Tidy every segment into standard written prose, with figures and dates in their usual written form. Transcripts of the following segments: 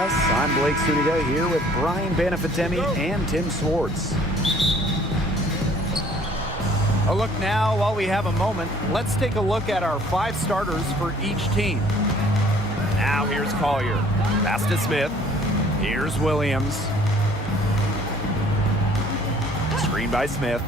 us. I'm Blake Suniga here with Brian Banafitemi and Tim Swartz. A look now, while we have a moment, let's take a look at our 5 starters for each team. Now here's Collier. Pass to Smith. Here's Williams. Screen by Smith.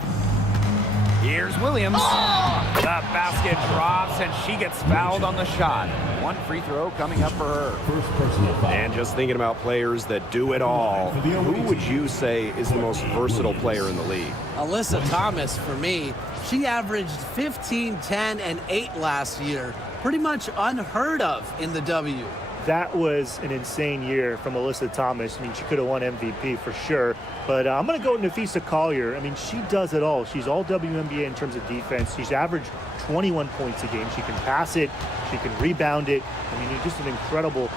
Here's Williams. The basket drops, and she gets fouled on the shot. 1 free throw coming up for her. And just thinking about players that do it all, who would you say is the most versatile player in the league? Alyssa Thomas, for me. She averaged 15, 10, and 8 last year. Pretty much unheard of in the W. That was an insane year from Alyssa Thomas. I mean, she could have won MVP for sure. But I'm going to go Nafisa Collier. I mean, she does it all. She's all WNBA in terms of defense. She's averaged 21 points a game. She can pass it. She can rebound it. I mean, just an incredible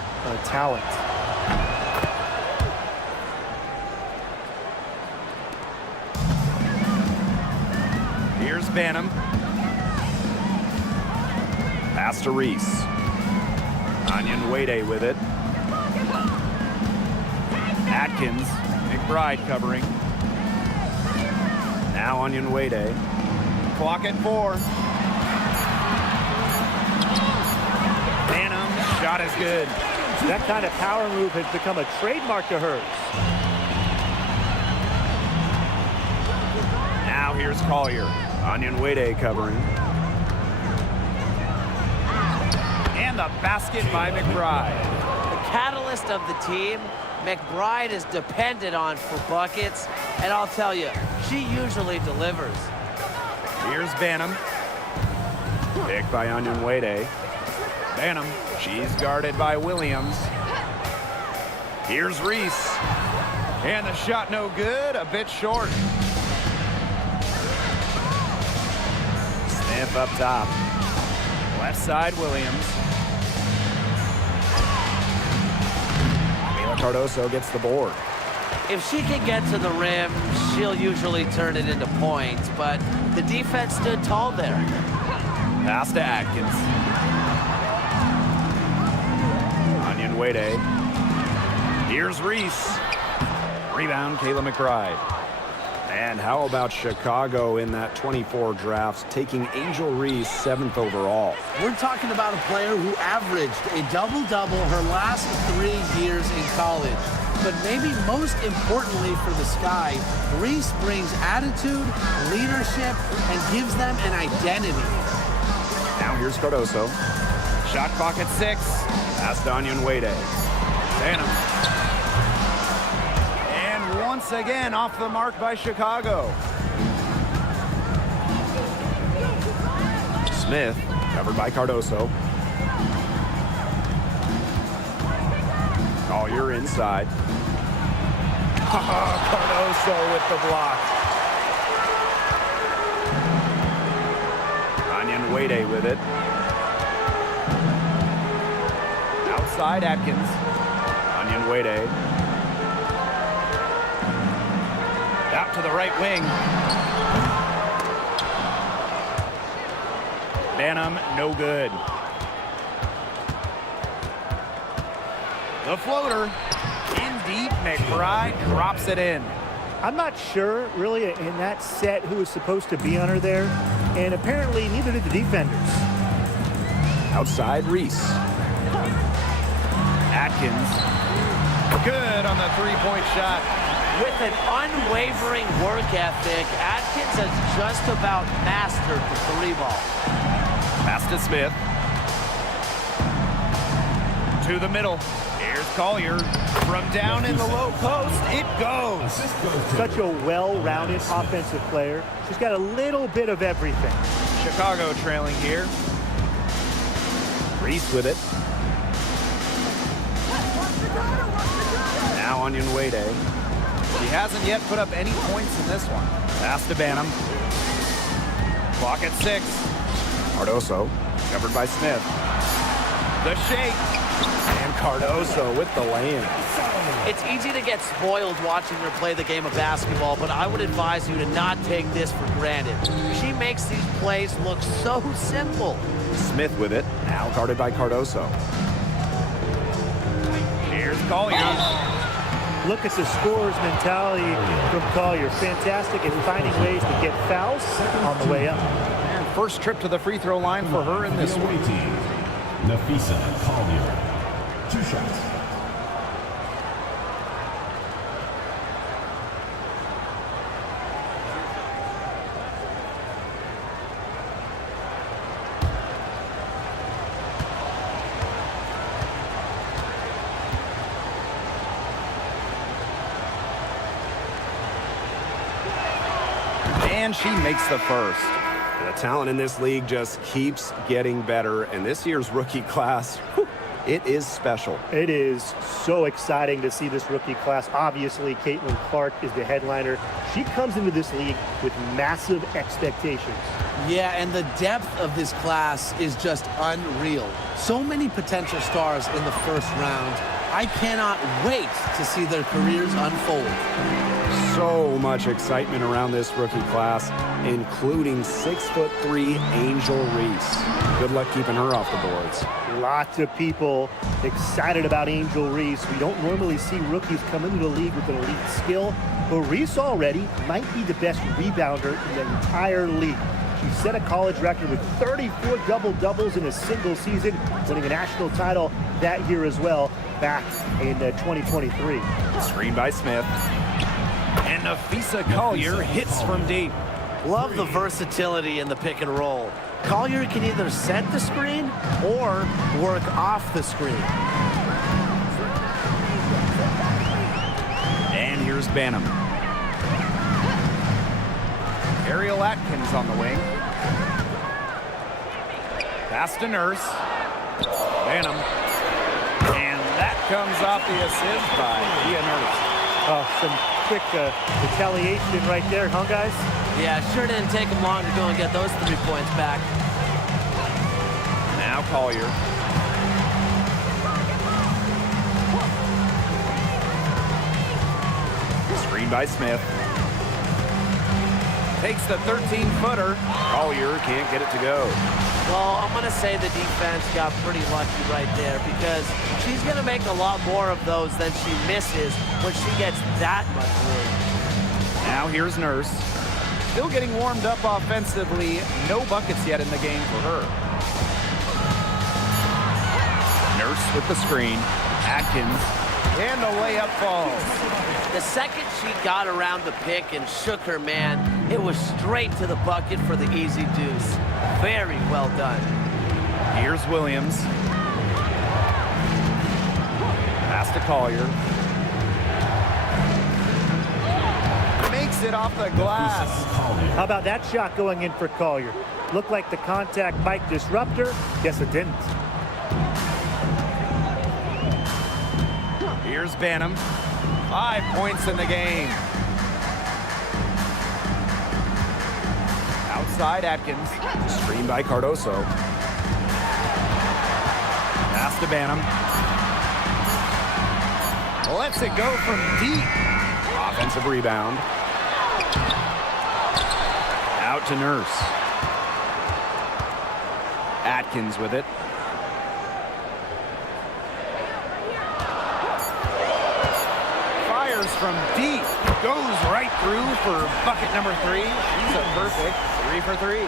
talent. Here's Banham. Pass to Reese. Onion Wade with it. Atkins. McBride covering. Now Onion Wade. Clock at 4. Banham. Shot is good. That kind of power move has become a trademark to hers. Now here's Collier. Onion Wade covering. And the basket by McBride. The catalyst of the team, McBride is depended on for buckets, and I'll tell you, she usually delivers. Here's Banham. Picked by Onion Wade. Banham, she's guarded by Williams. Here's Reese. And the shot no good, a bit short. Smith up top. Left side, Williams. Cardoso gets the board. If she can get to the rim, she'll usually turn it into points, but the defense stood tall there. Pass to Atkins. Onion Wade. Here's Reese. Rebound, Kayla McBride. And how about Chicago in that 24 draft, taking Angel Reese 7th overall? We're talking about a player who averaged a double-double her last 3 years in college. But maybe most importantly for the Sky, Reese brings attitude, leadership, and gives them an identity. Now here's Cardoso. Shot clock at 6. Pass to Onion Wade. Banham. Once again off the mark by Chicago. Smith covered by Cardoso. Collier inside. Cardoso with the block. Onion Wade with it. Outside Atkins. Onion Wade. Out to the right wing. Banham, no good. The floater. In deep, McBride drops it in. I'm not sure, really, in that set who was supposed to be on her there. And apparently, neither did the defenders. Outside, Reese. Atkins. Good on the three-point shot. With an unwavering work ethic, Atkins has just about mastered the 3-ball. Pass to Smith. To the middle. Here's Collier. From down in the low post, it goes. Such a well-rounded offensive player. She's got a little bit of everything. Chicago trailing here. Reese with it. Now Onion Wade. He hasn't yet put up any points in this one. Pass to Banham. Clock at 6. Cardoso, covered by Smith. The shake. And Cardoso with the lay-in. It's easy to get spoiled watching her play the game of basketball, but I would advise you to not take this for granted. She makes these plays look so simple. Smith with it, now guarded by Cardoso. Here's Collier. Look at the scorer's mentality from Collier. Fantastic at finding ways to get fouls on the way up. And first trip to the free throw line for her in this one. Nafisa Collier. 2 shots. And she makes the first. The talent in this league just keeps getting better, and this year's rookie class, whew, it is special. It is so exciting to see this rookie class. Obviously, Caitlin Clark is the headliner. She comes into this league with massive expectations. Yeah, and the depth of this class is just unreal. So many potential stars in the first round. I cannot wait to see their careers unfold. So much excitement around this rookie class, including 6'3" Angel Reese. Good luck keeping her off the boards. Lots of people excited about Angel Reese. We don't normally see rookies come into the league with an elite skill, but Reese already might be the best rebounder in the entire league. She set a college record with 34 double-doubles in a single season, winning a national title that year as well, back in 2023. Screen by Smith. And Nafisa Collier hits from deep. Love the versatility in the pick and roll. Collier can either set the screen or work off the screen. And here's Banham. Ariel Atkins on the wing. Pass to Nurse. Banham. And that comes off the assist by Gia Nurse. Oh, some quick retaliation right there, huh, guys? Yeah, sure didn't take him long to go and get those 3 points back. Now Collier. Screen by Smith. Takes the 13-footer. Collier can't get it to go. Well, I'm going to say the defense got pretty lucky right there because she's going to make a lot more of those than she misses when she gets that much room. Now here's Nurse. Still getting warmed up offensively. No buckets yet in the game for her. Nurse with the screen. Atkins. And the layup falls. The second she got around the pick and shook her man, it was straight to the bucket for the easy deuce. Very well done. Here's Williams. Pass to Collier. Makes it off the glass. How about that shot going in for Collier? Looked like the contact might disrupt her. Guess it didn't. Here's Banham. 5 points in the game. Outside Atkins. Screen by Cardoso. Pass to Banham. Lets it go from deep. Offensive rebound. Out to Nurse. Atkins with it. Fires from deep. Goes right through for bucket number 3. She's a perfect 3 for 3.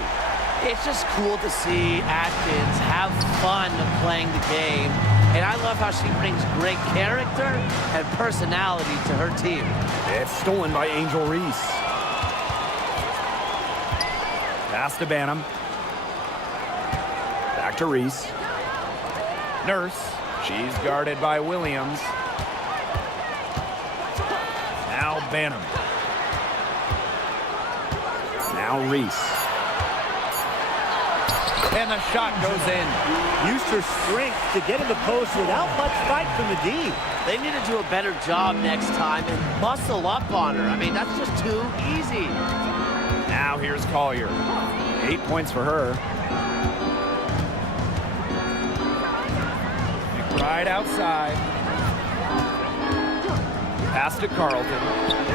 It's just cool to see Atkins have fun playing the game. And I love how she brings great character and personality to her team. It's stolen by Angel Reese. Pass to Banham. Back to Reese. Nurse. She's guarded by Williams. Now Banham. Now Reese. And the shot goes in. Used her strength to get in the post without much fight from the D. They need to do a better job next time and muscle up on her. I mean, that's just too easy. Now here's Collier. 8 points for her. Right outside. Pass to Carlton.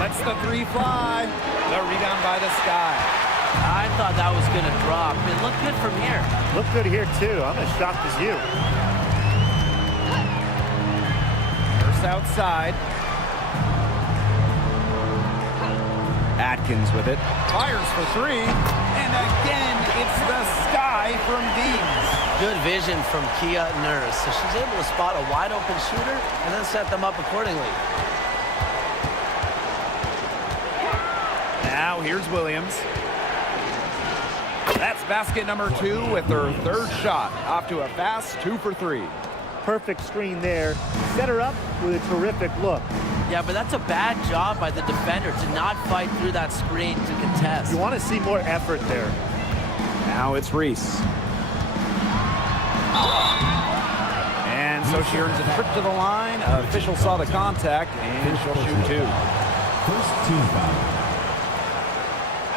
Lets the 3 fly. The rebound by the Sky. I thought that was going to drop. It looked good from here. Looked good here, too. I'm as shocked as you. Nurse outside. Atkins with it. Fires for three. And again, it's the sky from Deans. Good vision from Kia Nurse. So she's able to spot a wide open shooter and then set them up accordingly. Now here's Williams. That's basket number 2 with her third shot. Off to a fast 2 for 3. Perfect screen there. Set her up with a terrific look. Yeah, but that's a bad job by the defender to not fight through that screen to contest. You want to see more effort there. Now it's Reese. And so she earns a trip to the line. Official saw the contact, and she'll shoot 2. First team foul.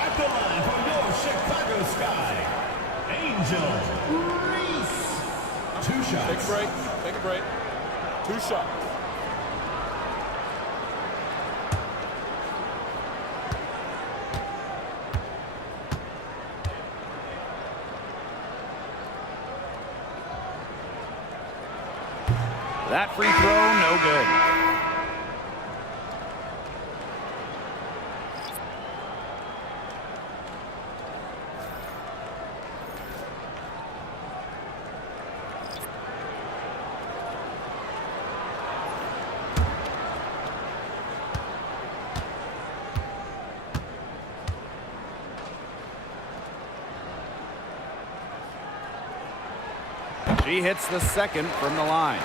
At the line for your Chicago Sky, Angel Reese. 2 shots. Take a break. Take a break. 2 shots. That free throw, no good. She hits the second from the line.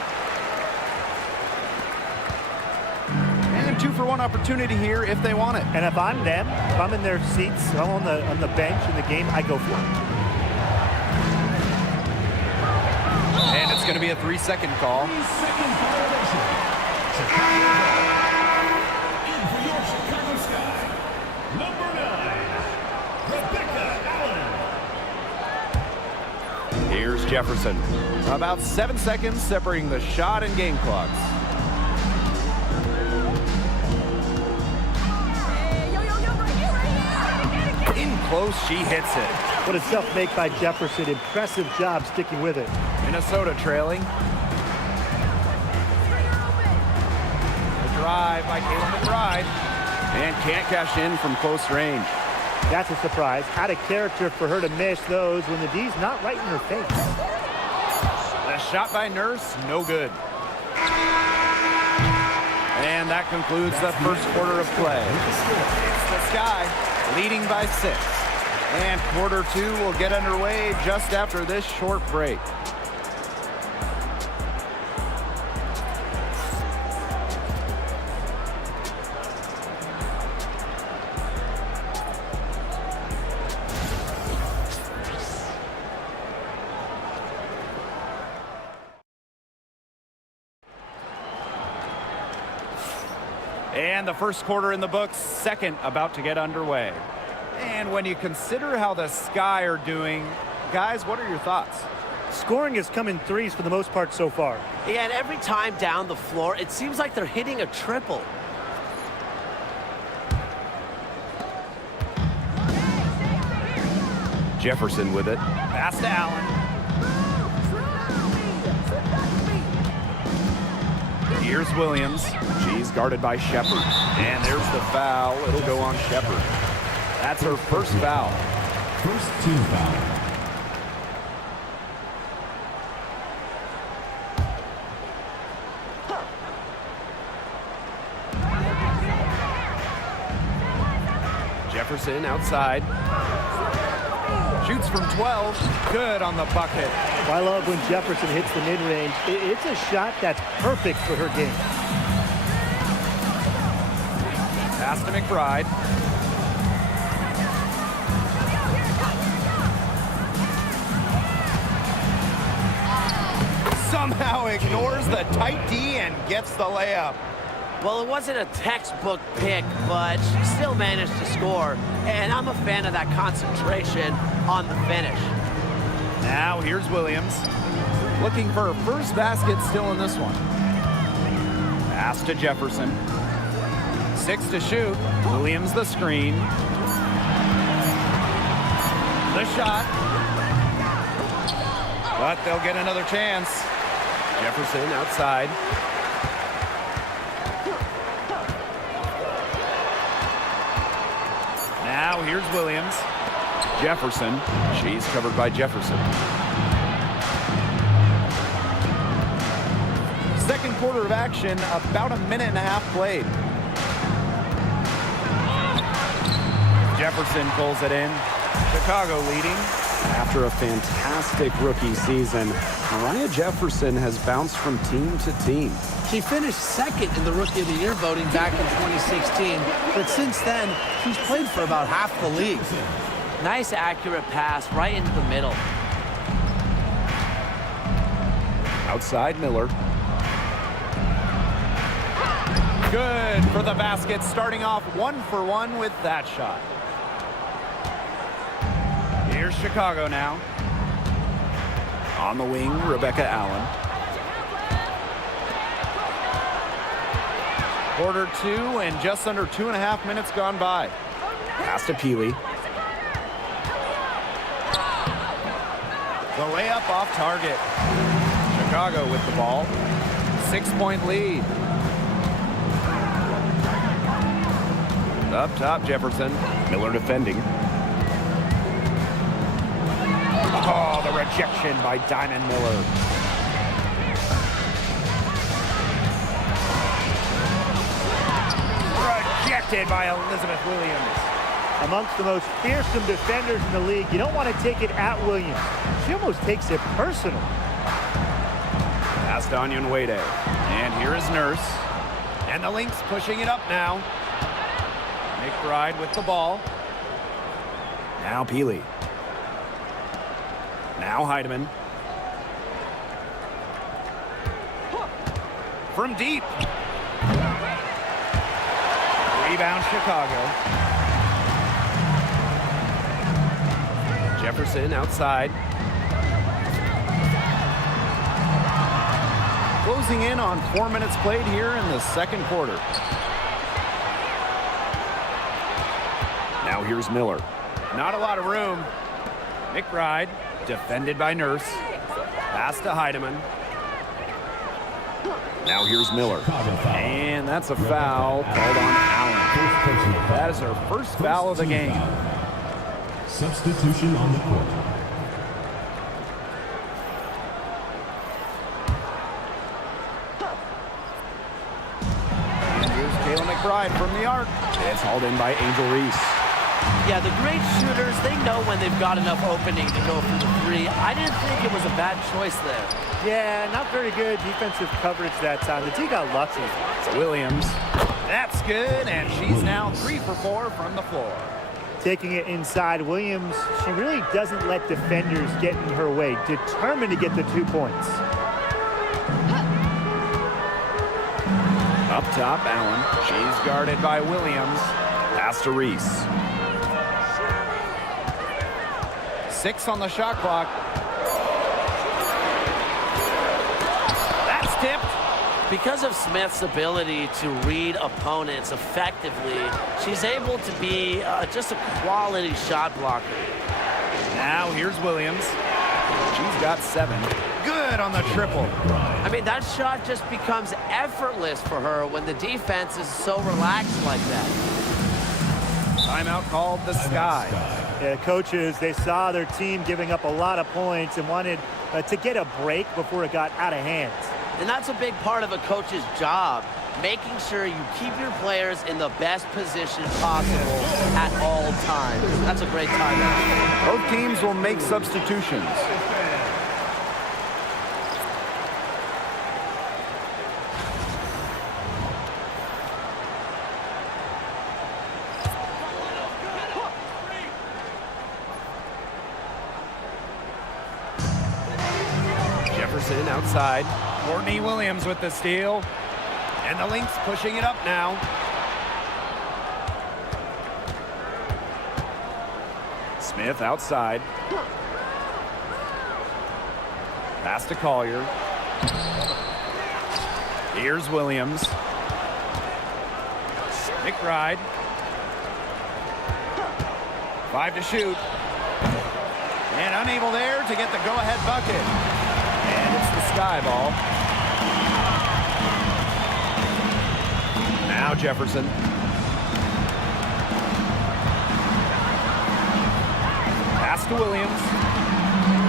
And 2-for-1 opportunity here if they want it. And if I'm them, if I'm in their seats, if I'm on the bench in the game, I go for it. And it's going to be a 3-second call. 3-second violation. Chicago. In for your Chicago Sky, number 9, Rebecca Allen. Here's Jefferson. About 7 seconds separating the shot and game clocks. In close, she hits it. What a tough make by Jefferson. Impressive job sticking with it. Minnesota trailing. The drive by Kayla McBride. And can't cash in from close range. That's a surprise. Out of character for her to miss those when the D's not right in her face. The shot by Nurse, no good. And that concludes the first quarter of play. It's the Sky leading by 6. And quarter 2 will get underway just after this short break. And the first quarter in the books, second about to get underway. And when you consider how the Sky are doing, guys, what are your thoughts? Scoring has come in threes for the most part so far. Yeah, and every time down the floor, it seems like they're hitting a triple. Jefferson with it. Pass to Allen. Here's Williams. She's guarded by Shepard. And there's the foul. It'll go on Shepard. That's her first foul. First team foul. Jefferson outside. Shoots from 12. Good on the bucket. I love when Jefferson hits the mid-range. It's a shot that's perfect for her game. Pass to McBride. Somehow ignores the tight D and gets the layup. Well, it wasn't a textbook pick, but she still managed to score. And I'm a fan of that concentration on the finish. Now here's Williams. Looking for her first basket still in this one. Pass to Jefferson. 6 to shoot. Williams the screen. The shot. But they'll get another chance. Jefferson outside. Now here's Williams. Jefferson. She's covered by Jefferson. Second quarter of action, about a minute and a half played. Jefferson pulls it in. Chicago leading. After a fantastic rookie season, Mariah Jefferson has bounced from team to team. She finished second in the Rookie of the Year voting back in 2016, but since then, she's played for about half the league. Nice accurate pass right into the middle. Outside Miller. Good for the basket, starting off 1-for-1 with that shot. Here's Chicago now. On the wing, Rebecca Allen. Quarter 2 and just under 2.5 minutes gone by. Pass to Peely. The layup off target. Chicago with the ball. 6-point lead. Up top, Jefferson. Miller defending. Oh, the rejection by Diamond Miller. Rejected by Elizabeth Williams. Amongst the most fearsome defenders in the league, you don't want to take it at Williams. She almost takes it personal. Pass to Onion Wade. And here is Nurse. And the Lynx pushing it up now. McBride with the ball. Now Peely. Now Heidemann. From deep. Rebound Chicago. Jefferson outside. Closing in on 4 minutes played here in the second quarter. Now here's Miller. Not a lot of room. McBride, defended by Nurse. Pass to Heidemann. Now here's Miller. And that's a foul called on Allen. That is her first foul of the game. Substitution on the court. And here's Kayla McBride from the arc. It's hauled in by Angel Reese. Yeah, the great shooters, they know when they've got enough opening to go for the three. I didn't think it was a bad choice there. Yeah, not very good defensive coverage that time. The team got lucky. Williams. That's good, and she's now 3 for 4 from the floor. Taking it inside, Williams, she really doesn't let defenders get in her way. Determined to get the 2 points. Up top, Allen. She's guarded by Williams. Pass to Reese. 6 on the shot clock. That's tipped. Because of Smith's ability to read opponents effectively, she's able to be just a quality shot blocker. Now here's Williams. She's got 7. Good on the triple. I mean, that shot just becomes effortless for her when the defense is so relaxed like that. Timeout called the Sky. Yeah, coaches, they saw their team giving up a lot of points and wanted to get a break before it got out of hand. And that's a big part of a coach's job, making sure you keep your players in the best position possible at all times. That's a great timeout. Both teams will make substitutions. Jefferson outside. Courtney Williams with the steal. And the Lynx pushing it up now. Smith outside. Pass to Collier. Here's Williams. McBride. 5 to shoot. And unable there to get the go-ahead bucket. And it's the Sky ball. Now Jefferson. Pass to Williams.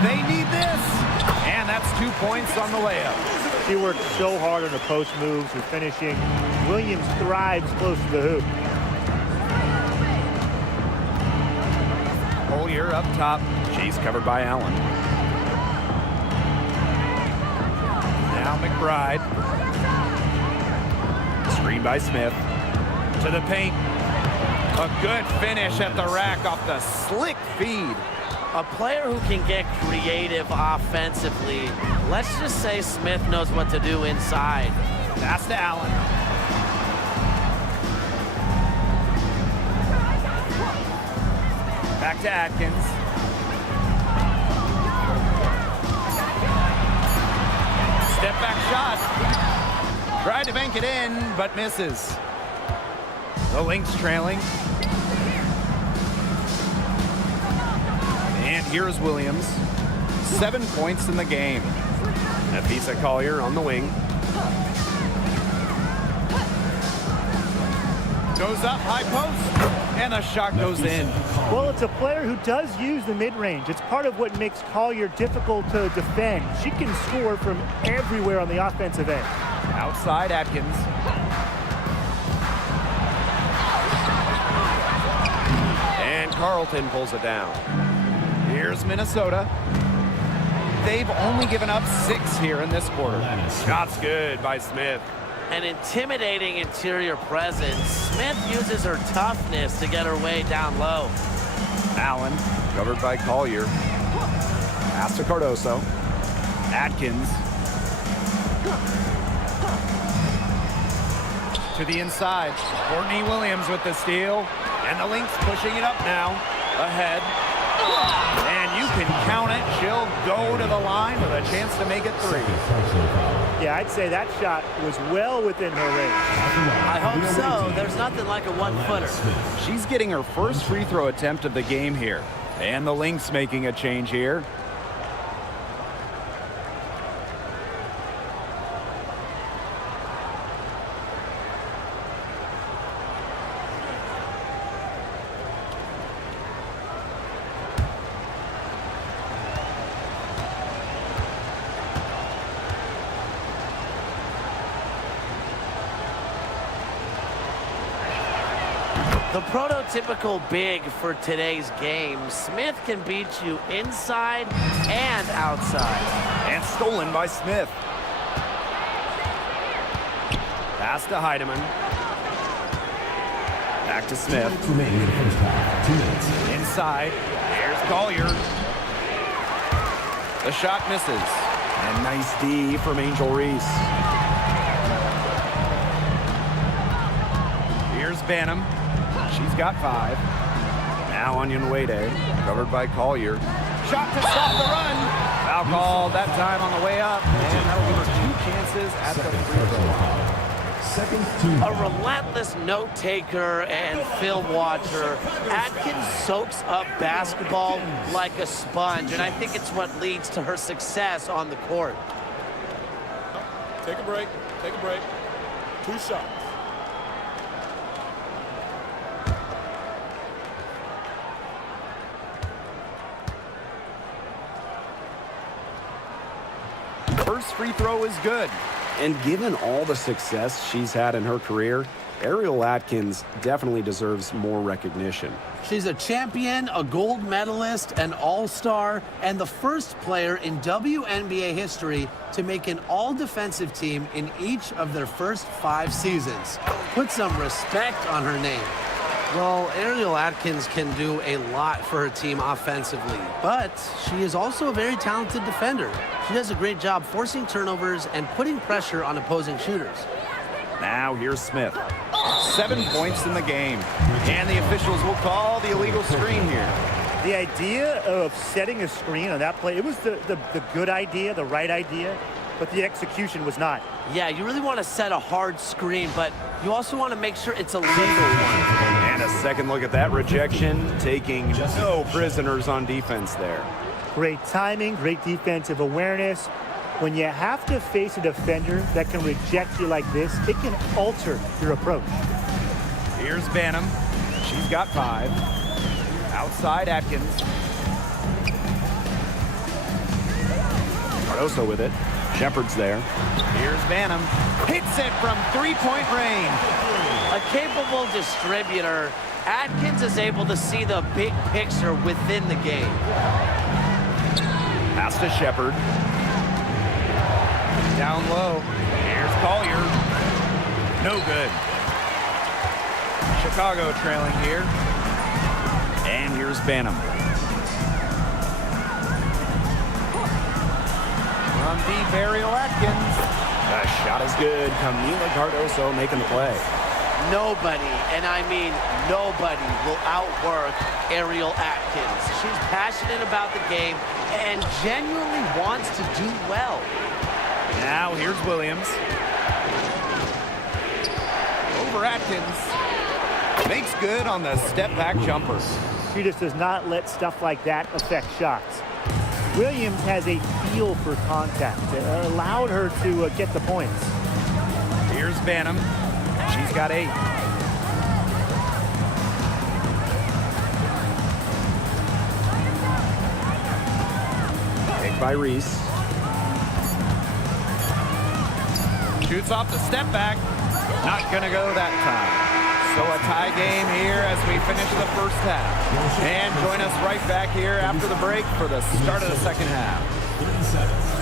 They need this. And that's 2 points on the layup. She worked so hard on her post moves and finishing. Williams thrives close to the hoop. Collier up top. She's covered by Allen. Now McBride. Screen by Smith. To the paint. A good finish at the rack off the slick feed. A player who can get creative offensively. Let's just say Smith knows what to do inside. Pass to Allen. Back to Atkins. Step back shot. Tried to bank it in, but misses. The Lynx trailing. And here's Williams. 7 points in the game. Nafisa Collier on the wing. Goes up, high post, and the shot goes in. Well, it's a player who does use the mid-range. It's part of what makes Collier difficult to defend. She can score from everywhere on the offensive end. Outside Atkins. And Carlton pulls it down. Here's Minnesota. They've only given up 6 here in this quarter. Shot's good by Smith. An intimidating interior presence. Smith uses her toughness to get her way down low. Allen, covered by Collier. Pass to Cardoso. Atkins. To the inside. Courtney Williams with the steal. And the Lynx pushing it up now. Ahead. And you can count it. She'll go to the line with a chance to make it 3. Yeah, I'd say that shot was well within her range. I hope so. There's nothing like a one-footer. She's getting her first free throw attempt of the game here. And the Lynx making a change here. The prototypical big for today's game. Smith can beat you inside and outside. And stolen by Smith. Pass to Heidemann. Back to Smith. Inside. Here's Collier. The shot misses. And nice D from Angel Reese. Here's Banham. She's got 5. Now Onion Wade, covered by Collier. Shot to stop the run. Foul called that time on the way up. And that'll give her 2 chances at the free throw line. Second team A foul. relentless note taker and film watcher. Atkins soaks up basketball like a sponge, and I think it's what leads to her success on the court. Take a break. Take a break. 2 shots. First free throw is good. And given all the success she's had in her career, Ariel Atkins definitely deserves more recognition. She's a champion, a gold medalist, an all-star, and the first player in WNBA history to make an all-defensive team in each of their first 5 seasons. Put some respect on her name. Well, Ariel Atkins can do a lot for her team offensively, but she is also a very talented defender. She does a great job forcing turnovers and putting pressure on opposing shooters. Now here's Smith. 7 points in the game. And the officials will call the illegal screen here. The idea of setting a screen on that play, it was the good idea, the right idea, but the execution was not. Yeah, you really want to set a hard screen, but you also want to make sure it's a legal one. And a second look at that rejection, taking no prisoners on defense there. Great timing, great defensive awareness. When you have to face a defender that can reject you like this, it can alter your approach. Here's Banham. She's got 5. Outside Atkins. Cardoso with it. Shepard's there. Here's Banham. Hits it from three-point range. A capable distributor, Atkins is able to see the big picture within the game. Pass to Shepard. Down low. Here's Collier. No good. Chicago trailing here. And here's Banham. From deep, Ariel Atkins. The shot is good. Camila Cardoso making the play. Nobody, and I mean nobody, will outwork Ariel Atkins. She's passionate about the game and genuinely wants to do well. Now here's Williams. Over Atkins. Makes good on the step-back jumper. She just does not let stuff like that affect shots. Williams has a feel for contact that allowed her to get the points. Here's Banham. She's got 8. Picked by Reese. Shoots off the step back. Not going to go that time. So a tie game here as we finish the first half. And join us right back here after the break for the start of the second half. 37.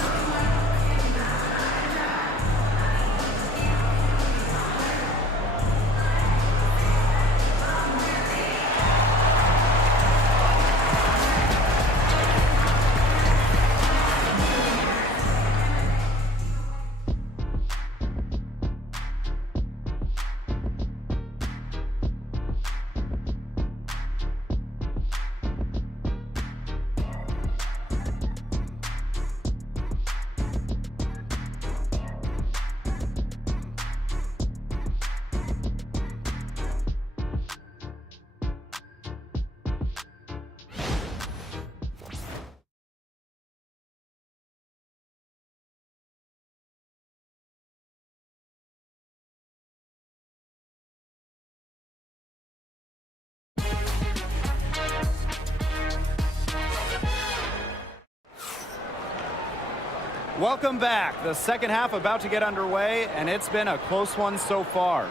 Welcome back. The second half about to get underway, and it's been a close one so far.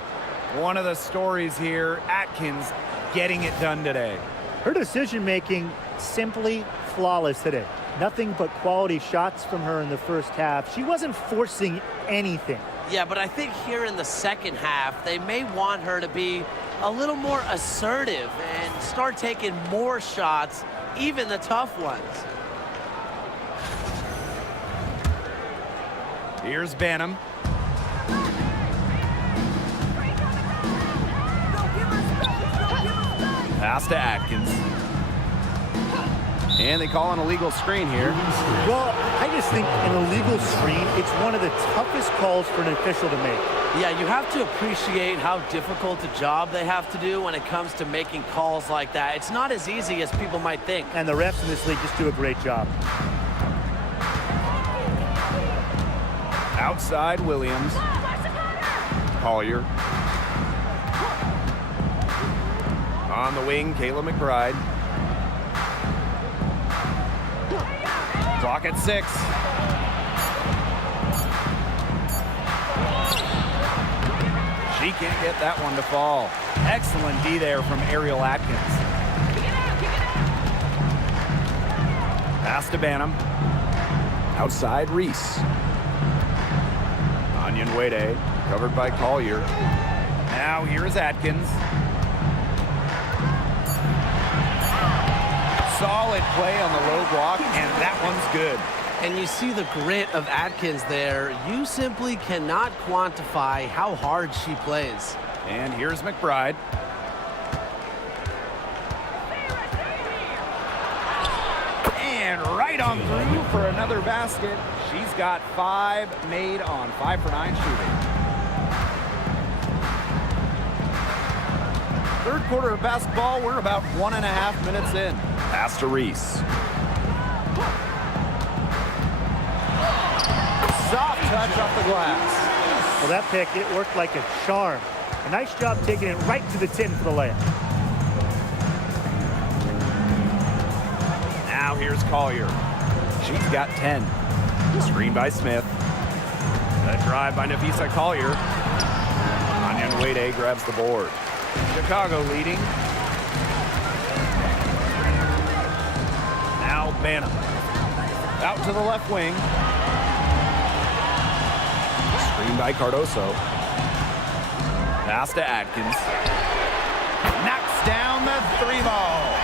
One of the stories here, Atkins getting it done today. Her decision-making simply flawless today. Nothing but quality shots from her in the first half. She wasn't forcing anything. Yeah, but I think here in the second half, they may want her to be a little more assertive and start taking more shots, even the tough ones. Here's Banham. Pass to Atkins. And they call an illegal screen here. Well, I just think an illegal screen, it's one of the toughest calls for an official to make. Yeah, you have to appreciate how difficult a job they have to do when it comes to making calls like that. It's not as easy as people might think. And the refs in this league just do a great job. Outside Williams. Collier. On the wing, Kayla McBride. Clock at 6. She can't get that one to fall. Excellent D there from Ariel Atkins. Pass to Banham. Outside Reese. Onion Wade, covered by Collier. Now here is Atkins. Solid play on the low block, and that one's good. And you see the grit of Atkins there. You simply cannot quantify how hard she plays. And here's McBride. And right on through for another basket. She's got 5 made on 5 for 9 shooting. Third quarter of basketball, we're about 1.5 minutes in. Pass to Reese. Soft touch off the glass. Well, that pick, it worked like a charm. A nice job taking it right to the tin for the layup. Now here's Collier. She's got 10. Screen by Smith. The drive by Nafisa Collier. Anya Nwede grabs the board. Chicago leading. Now Banham. Out to the left wing. Screen by Cardoso. Pass to Atkins. Knocks down the 3-ball.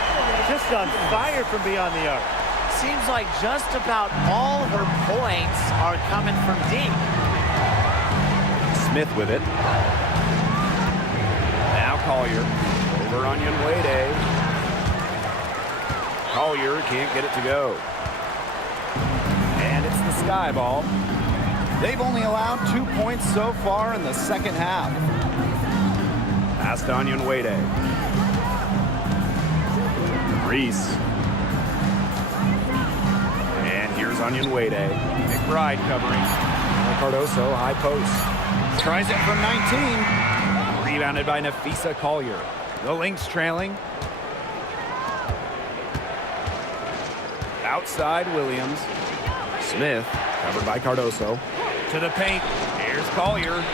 Just on fire from beyond the arc. Seems like just about all her points are coming from deep. Smith with it. Now Collier. Over Anya Nwede. Collier can't get it to go. And it's the sky ball. They've only allowed 2 points so far in the second half. Pass to Anya Nwede. Reese. And here's Anya Nwede. McBride covering. Cardoso, high post. Tries it from 19. Rebounded by Nafisa Collier. The Lynx trailing. Outside Williams. Smith, covered by Cardoso. To the paint. Here's Collier.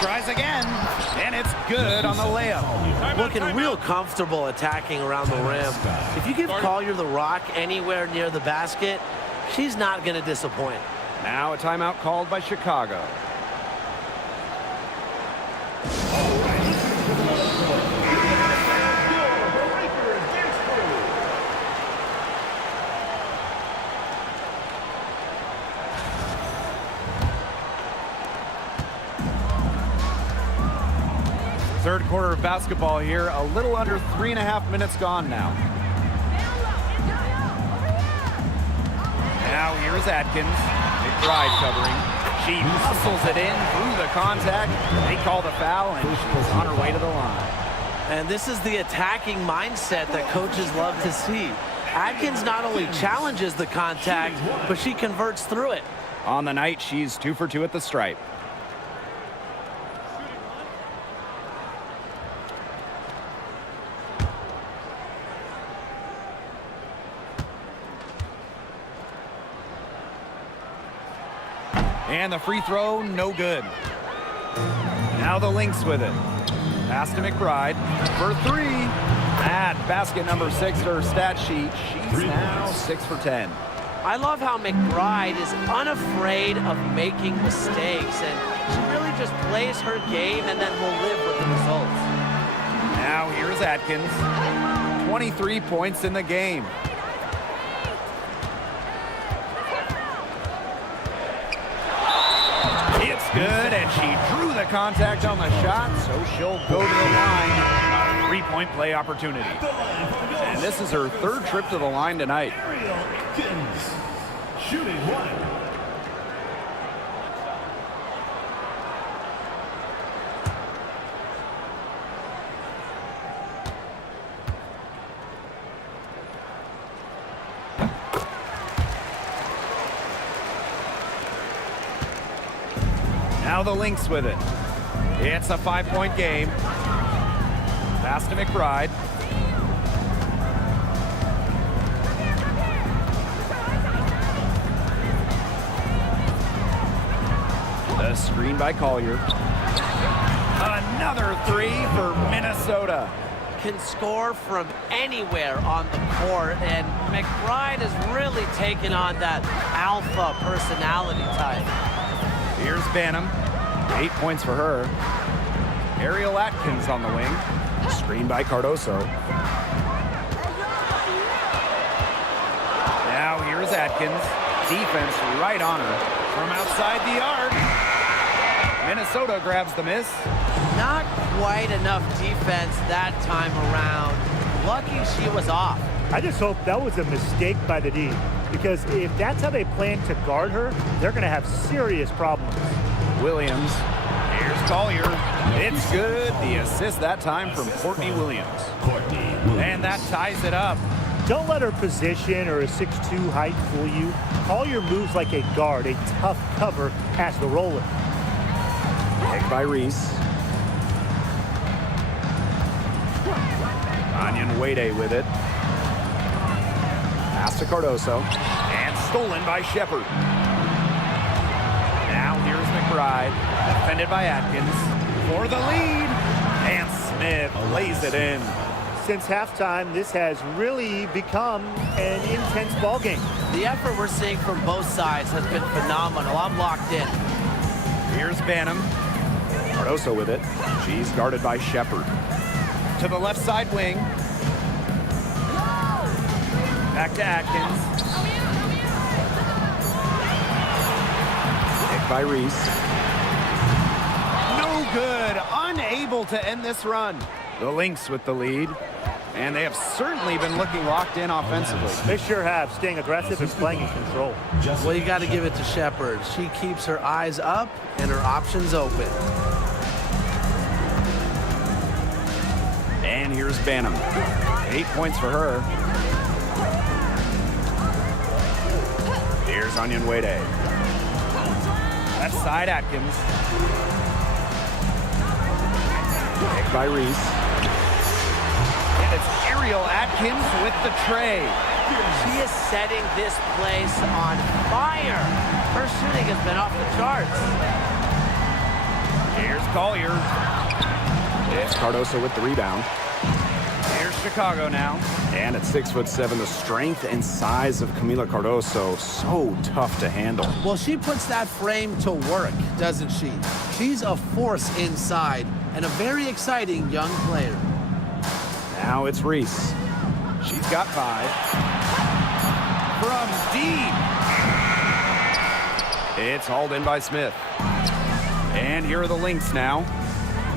Tries again. And it's good on the layup. Looking real comfortable attacking around the rim. If you give Collier the rock anywhere near the basket, she's not going to disappoint. Now a timeout called by Chicago. Third quarter of basketball here. A little under 3.5 minutes gone now. Now here's Atkins. McBride covering. She hustles it in through the contact. They call the foul, and she's on her way to the line. And this is the attacking mindset that coaches love to see. Atkins not only challenges the contact, but she converts through it. On the night, she's 2 for 2 at the stripe. And the free throw, no good. Now the Lynx with it. Pass to McBride for 3. Add basket number 6 to her stat sheet. She's now 6 for 10. I love how McBride is unafraid of making mistakes, and she really just plays her game and then will live with the results. Now here's Atkins. 23 points in the game. It's good, and she drew the contact on the shot, so she'll go to the line. A 3-point play opportunity. And this is her 3rd trip to the line tonight. Shooting 1. Now the Lynx with it. It's a 5-point game. Pass to McBride. The screen by Collier. Another 3 for Minnesota. Can score from anywhere on the court, and McBride has really taken on that alpha personality type. Here's Banham. 8 points for her. Ariel Atkins on the wing. Screen by Cardoso. Now here's Atkins. Defense right on her. From outside the arc. Minnesota grabs the miss. Not quite enough defense that time around. Lucky she was off. I just hope that was a mistake by the D, because if that's how they plan to guard her, they're going to have serious problems. Williams. Here's Collier. It's good. The assist that time from Courtney Williams. And that ties it up. Don't let her position or a 6'2" height fool you. Collier moves like a guard, a tough cover as the roller. Picked by Reese. Anya Nwede with it. Pass to Cardoso. And stolen by Shepard. Defended by Atkins for the lead. And Smith lays it in. Since halftime, this has really become an intense ball game. The effort we're seeing from both sides has been phenomenal. I'm locked in. Here's Banham. Cardoso with it. She's guarded by Shepard. To the left side wing. Back to Atkins. Picked by Reese. No good. Unable to end this run. The Lynx with the lead. And they have certainly been looking locked in offensively. They sure have, staying aggressive and playing in control. Well, you got to give it to Shepard. She keeps her eyes up and her options open. And here's Banham. 8 points for her. Here's Onyenwede. Left side Atkins. Picked by Reese. And it's Ariel Atkins with the tray. She is setting this place on fire. Her shooting has been off the charts. Here's Collier. It's Cardoso with the rebound. Here's Chicago now. And at 6'7", the strength and size of Camila Cardoso, so tough to handle. Well, she puts that frame to work, doesn't she? She's a force inside and a very exciting young player. Now it's Reese. She's got 5. From deep. It's hauled in by Smith. And here are the Lynx now.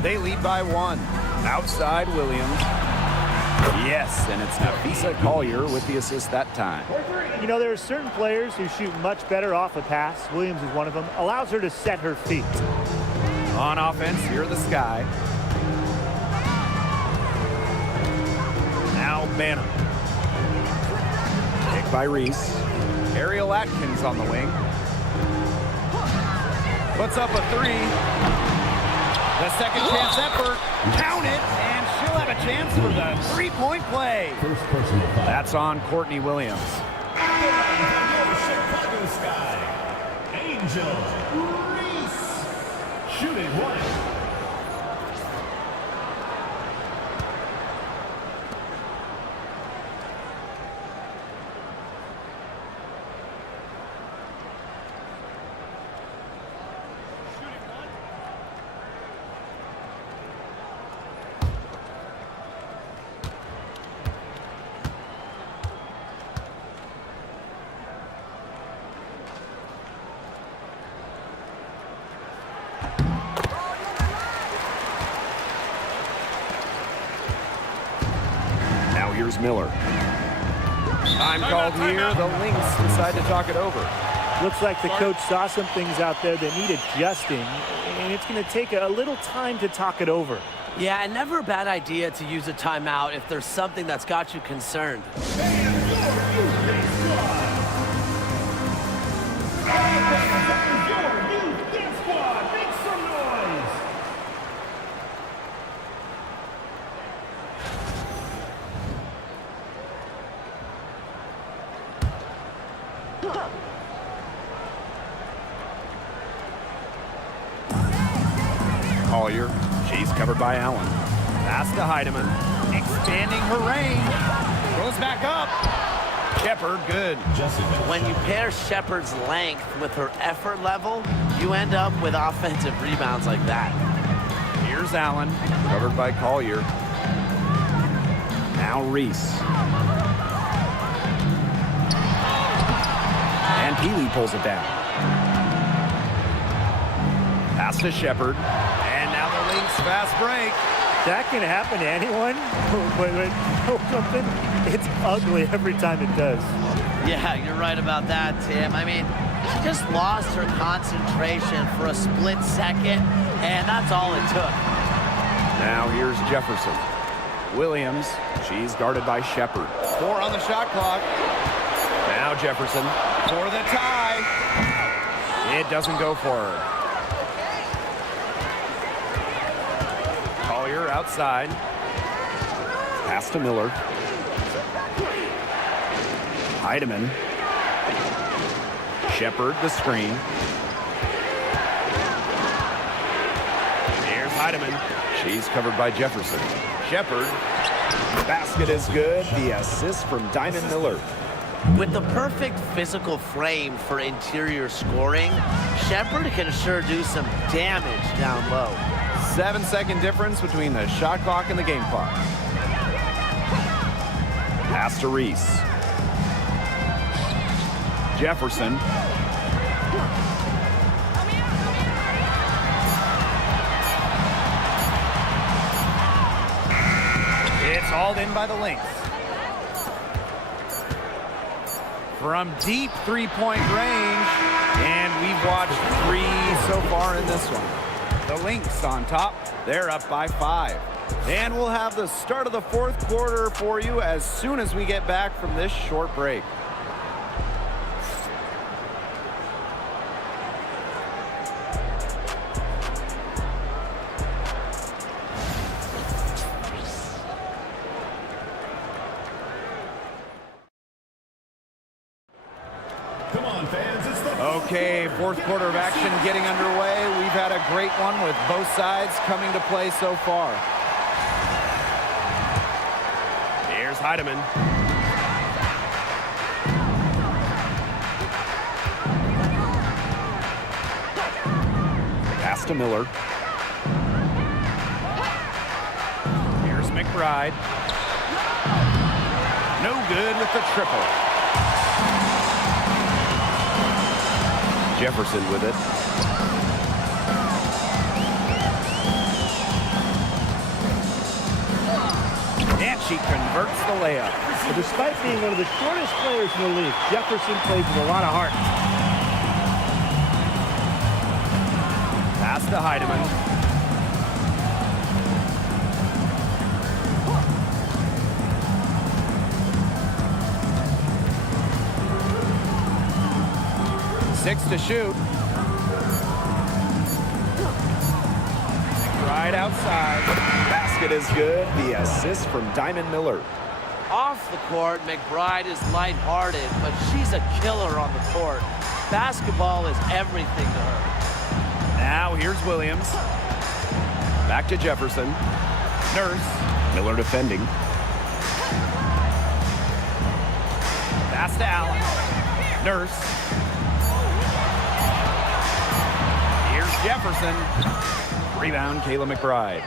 They lead by 1. Outside Williams. Yes, and it's Nafisa Collier with the assist that time. You know, there are certain players who shoot much better off a pass. Williams is one of them. Allows her to set her feet. On offense, here are the Sky. Now Banham. Picked by Reese. Ariel Atkins on the wing. Puts up a 3. The second chance effort. Count it, and she'll have a chance for the 3-point play. First personal foul. That's on Courtney Williams. Your Chicago Sky, Angel Reese. Shooting 1. Here's Miller. Time called here. The Lynx decide to talk it over. Looks like the coach saw some things out there that need adjusting, and it's going to take a little time to talk it over. Yeah, and never a bad idea to use a timeout if there's something that's got you concerned. Collier. She's covered by Allen. Pass to Heidemann. Expanding her range. Goes back up. Shepard, good. When you pair Shepard's length with her effort level, you end up with offensive rebounds like that. Here's Allen. Covered by Collier. Now Reese. And Peely pulls it down. Pass to Shepard. And now the Lynx fast break. That can happen to anyone. But something, it's ugly every time it does. Yeah, you're right about that, Tim. I mean, she just lost her concentration for a split second, and that's all it took. Now here's Jefferson. Williams. She's guarded by Shepard. 4 on the shot clock. Now Jefferson. For the tie. It doesn't go for her. Collier outside. Pass to Miller. Heidemann. Shepard the screen. Heidemann. She's covered by Jefferson. Shepard. Basket is good. The assist from Diamond Miller. With the perfect physical frame for interior scoring, Shepard can sure do some damage down low. 7-second difference between the shot clock and the game clock. Pass to Reese. Jefferson. It's hauled in by the Lynx. From deep three-point range, and we've watched 3 so far in this one. The Lynx on top. They're up by 5. And we'll have the start of the 4th quarter for you as soon as we get back from this short break. Come on, fans. It's the Okay, 4th quarter of action getting underway. We've had a great one with both sides coming to play so far. Here's Heidemann. Pass to Miller. Here's McBride. No good with the triple. Jefferson with it. And she converts the layup. But despite being one of the shortest players in the league, Jefferson plays with a lot of heart. Pass to Heidemann. Six to shoot. Right outside. Basket is good. The assist from Diamond Miller. Off the court, McBride is lighthearted, but she's a killer on the court. Basketball is everything to her. Now here's Williams. Back to Jefferson. Nurse. Miller defending. Pass to Allen. Nurse. Here's Jefferson. Rebound, Kayla McBride.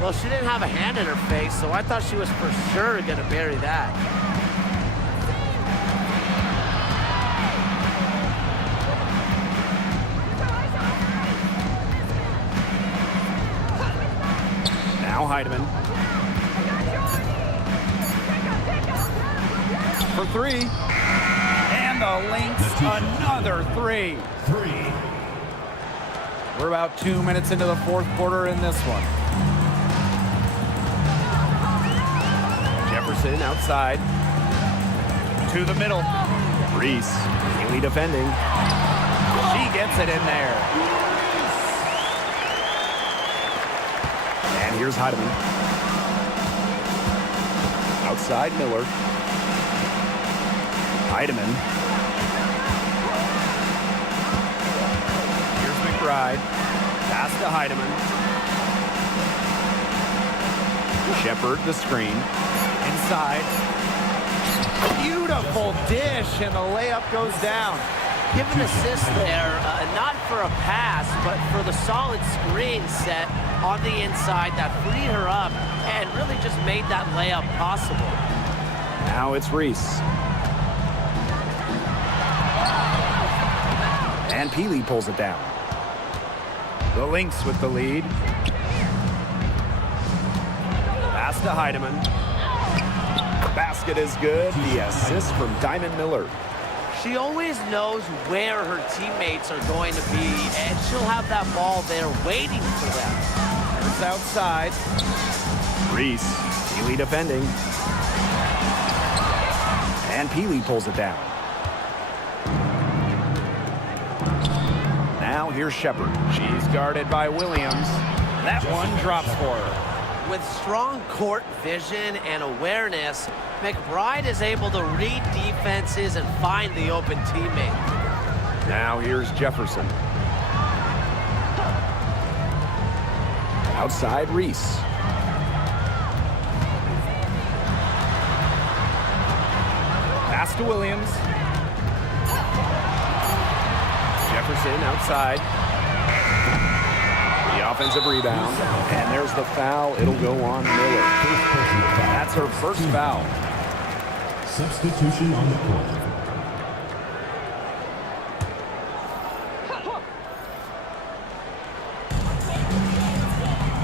Well, she didn't have a hand in her face, so I thought she was for sure going to bury that. Now Heidemann. For 3. And the Lynx, another 3. 3. We're about 2 minutes into the 4th quarter in this one. Jefferson outside. To the middle. Reese. Haley defending. She gets it in there. And here's Heidemann. Outside Miller. Heidemann. Here's McBride. Pass to Heidemann. Shepard the screen. Inside. Beautiful dish, and the layup goes down. Give an assist there, not for a pass, but for the solid screen set on the inside that freed her up and really just made that layup possible. Now it's Reese. And Peely pulls it down. The Lynx with the lead. Pass to Heidemann. Basket is good. The assist from Diamond Miller. She always knows where her teammates are going to be, and she'll have that ball there waiting for them. It's outside. Reese. Peely defending. And Peely pulls it down. Now here's Shepard. She's guarded by Williams. That one drops for her. With strong court vision and awareness, McBride is able to read defenses and find the open teammate. Now here's Jefferson. Outside Reese. Pass to Williams. Jefferson outside. The offensive rebound. And there's the foul. It'll go on Miller. That's her first foul. Substitution on the court.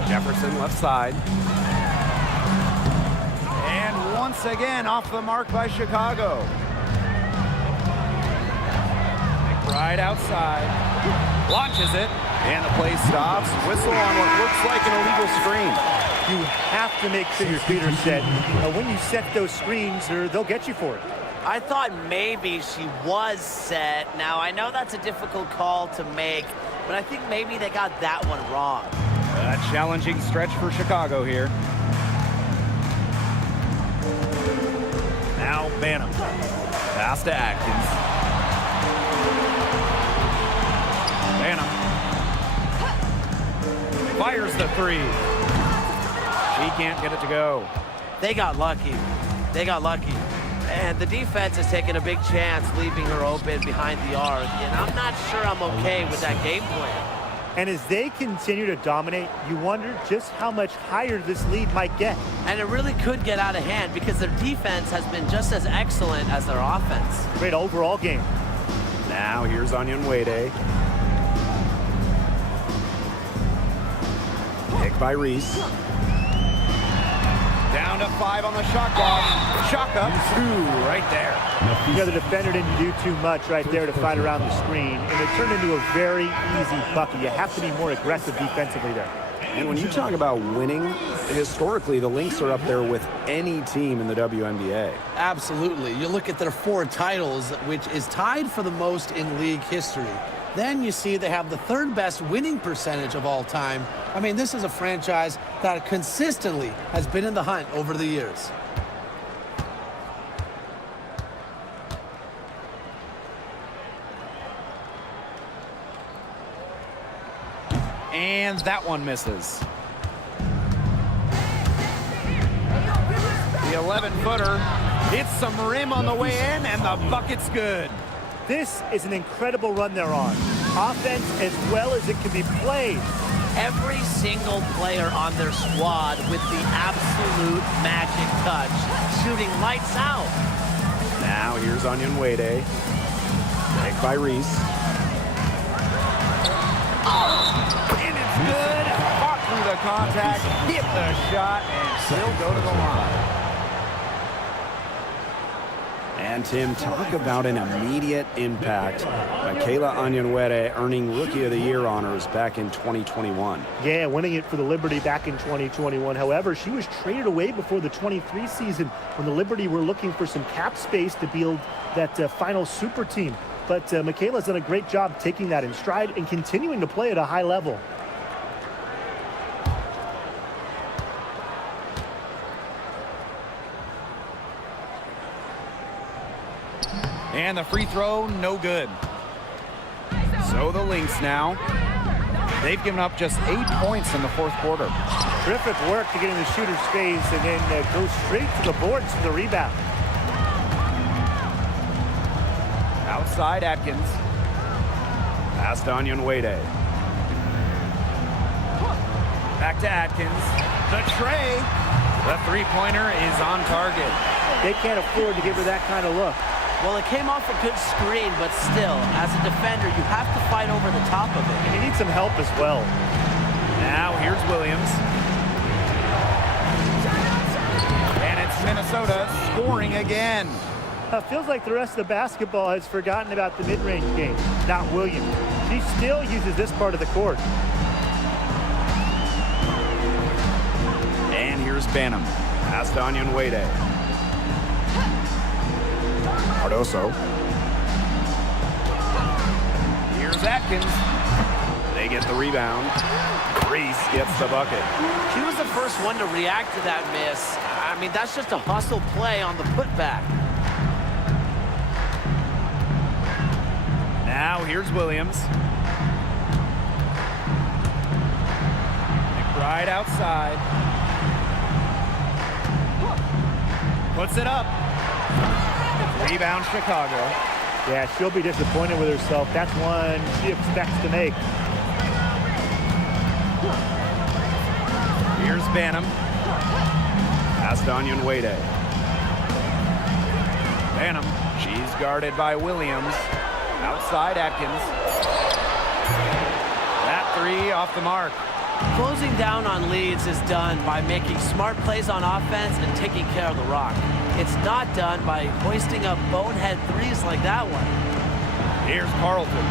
Jefferson left side. And once again off the mark by Chicago. McBride outside. Launches it. And the play stops. Whistle on what looks like an illegal screen. You have to make sure your feet are set. When you set those screens, they'll get you for it. I thought maybe she was set. Now, I know that's a difficult call to make, but I think maybe they got that one wrong. A challenging stretch for Chicago here. Now Banham. Pass to Atkins. Banham. Fires the three. She can't get it to go. They got lucky. They got lucky. And the defense is taking a big chance, leaving her open behind the arc. And I'm not sure I'm okay with that game plan. And as they continue to dominate, you wonder just how much higher this lead might get. And it really could get out of hand because their defense has been just as excellent as their offense. Great overall game. Now here's Onyenwere. Pick by Reese. Down to 5 on the shot clock. Shaka, 2 right there. The defender didn't do too much right there to fight around the screen, and it turned into a very easy bucket. You have to be more aggressive defensively there. And when you talk about winning, historically, the Lynx are up there with any team in the WNBA. Absolutely. You look at their 4 titles, which is tied for the most in league history. Then you see they have the 3rd best winning percentage of all time. I mean, this is a franchise that consistently has been in the hunt over the years. And that one misses. The 11-footer hits some rim on the way in, and the bucket's good. This is an incredible run they're on. Offense as well as it can be played. Every single player on their squad with the absolute magic touch, shooting lights out. Now here's Onyenwere. Pick by Reese. And it's good. Fought through the contact, hit the shot, and still go to the line. And Tim, talk about an immediate impact. Michaela Onyenwere earning Rookie of the Year honors back in 2021. Yeah, winning it for the Liberty back in 2021. However, she was traded away before the 23 season when the Liberty were looking for some cap space to build that final super team. But Michaela's done a great job taking that in stride and continuing to play at a high level. And the free throw, no good. So the Lynx now. They've given up just 8 points in the 4th quarter. Terrific work to get in the shooter's face and then go straight to the boards for the rebound. Outside Atkins. Pass to Onyenwere. Back to Atkins. The tray. The three-pointer is on target. They can't afford to give her that kind of look. Well, it came off a good screen, but still, as a defender, you have to fight over the top of it. And you need some help as well. Now here's Williams. And it's Minnesota scoring again. Feels like the rest of the basketball has forgotten about the mid-range game. Not Williams. She still uses this part of the court. And here's Banham. Pass to Onyenwere. Cardoso. Here's Atkins. They get the rebound. Reese gets the bucket. She was the first one to react to that miss. I mean, that's just a hustle play on the putback. Now here's Williams. McBride Right outside. Puts it up. Rebound, Chicago. Yeah, she'll be disappointed with herself. That's one she expects to make. Here's Banham. Pass to Onion Wade. Banham, she's guarded by Williams. Outside Atkins. That three off the mark. Closing down on leads is done by making smart plays on offense and taking care of the rock. It's not done by hoisting up bonehead threes like that one. Here's Carlton.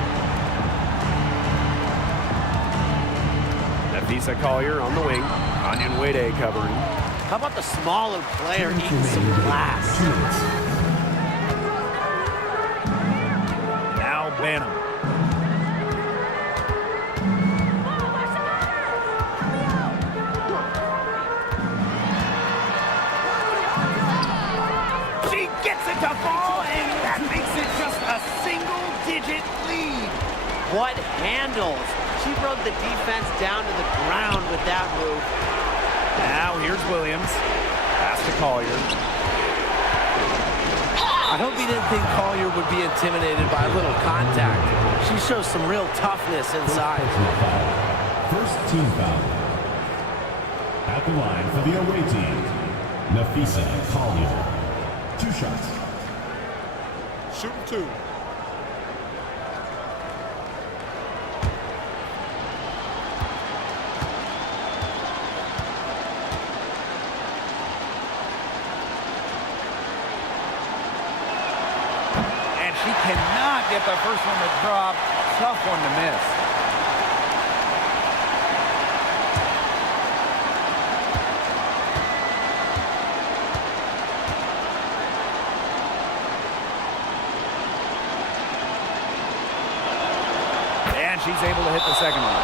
Nafisa Collier on the wing. Onion Wade covering. How about the smaller player eating some glass? Now Banham. She gets it to fall, and that makes it just a single-digit lead. What handles? She broke the defense down to the ground with that move. Now here's Williams. Pass to Collier. I hope he didn't think Collier would be intimidated by a little contact. She shows some real toughness inside. First team foul. At the line for the away team, Nafisa Collier. 2 shots. Shooting 2. And she cannot get the first one to drop. Tough one to miss. And she's able to hit the second one.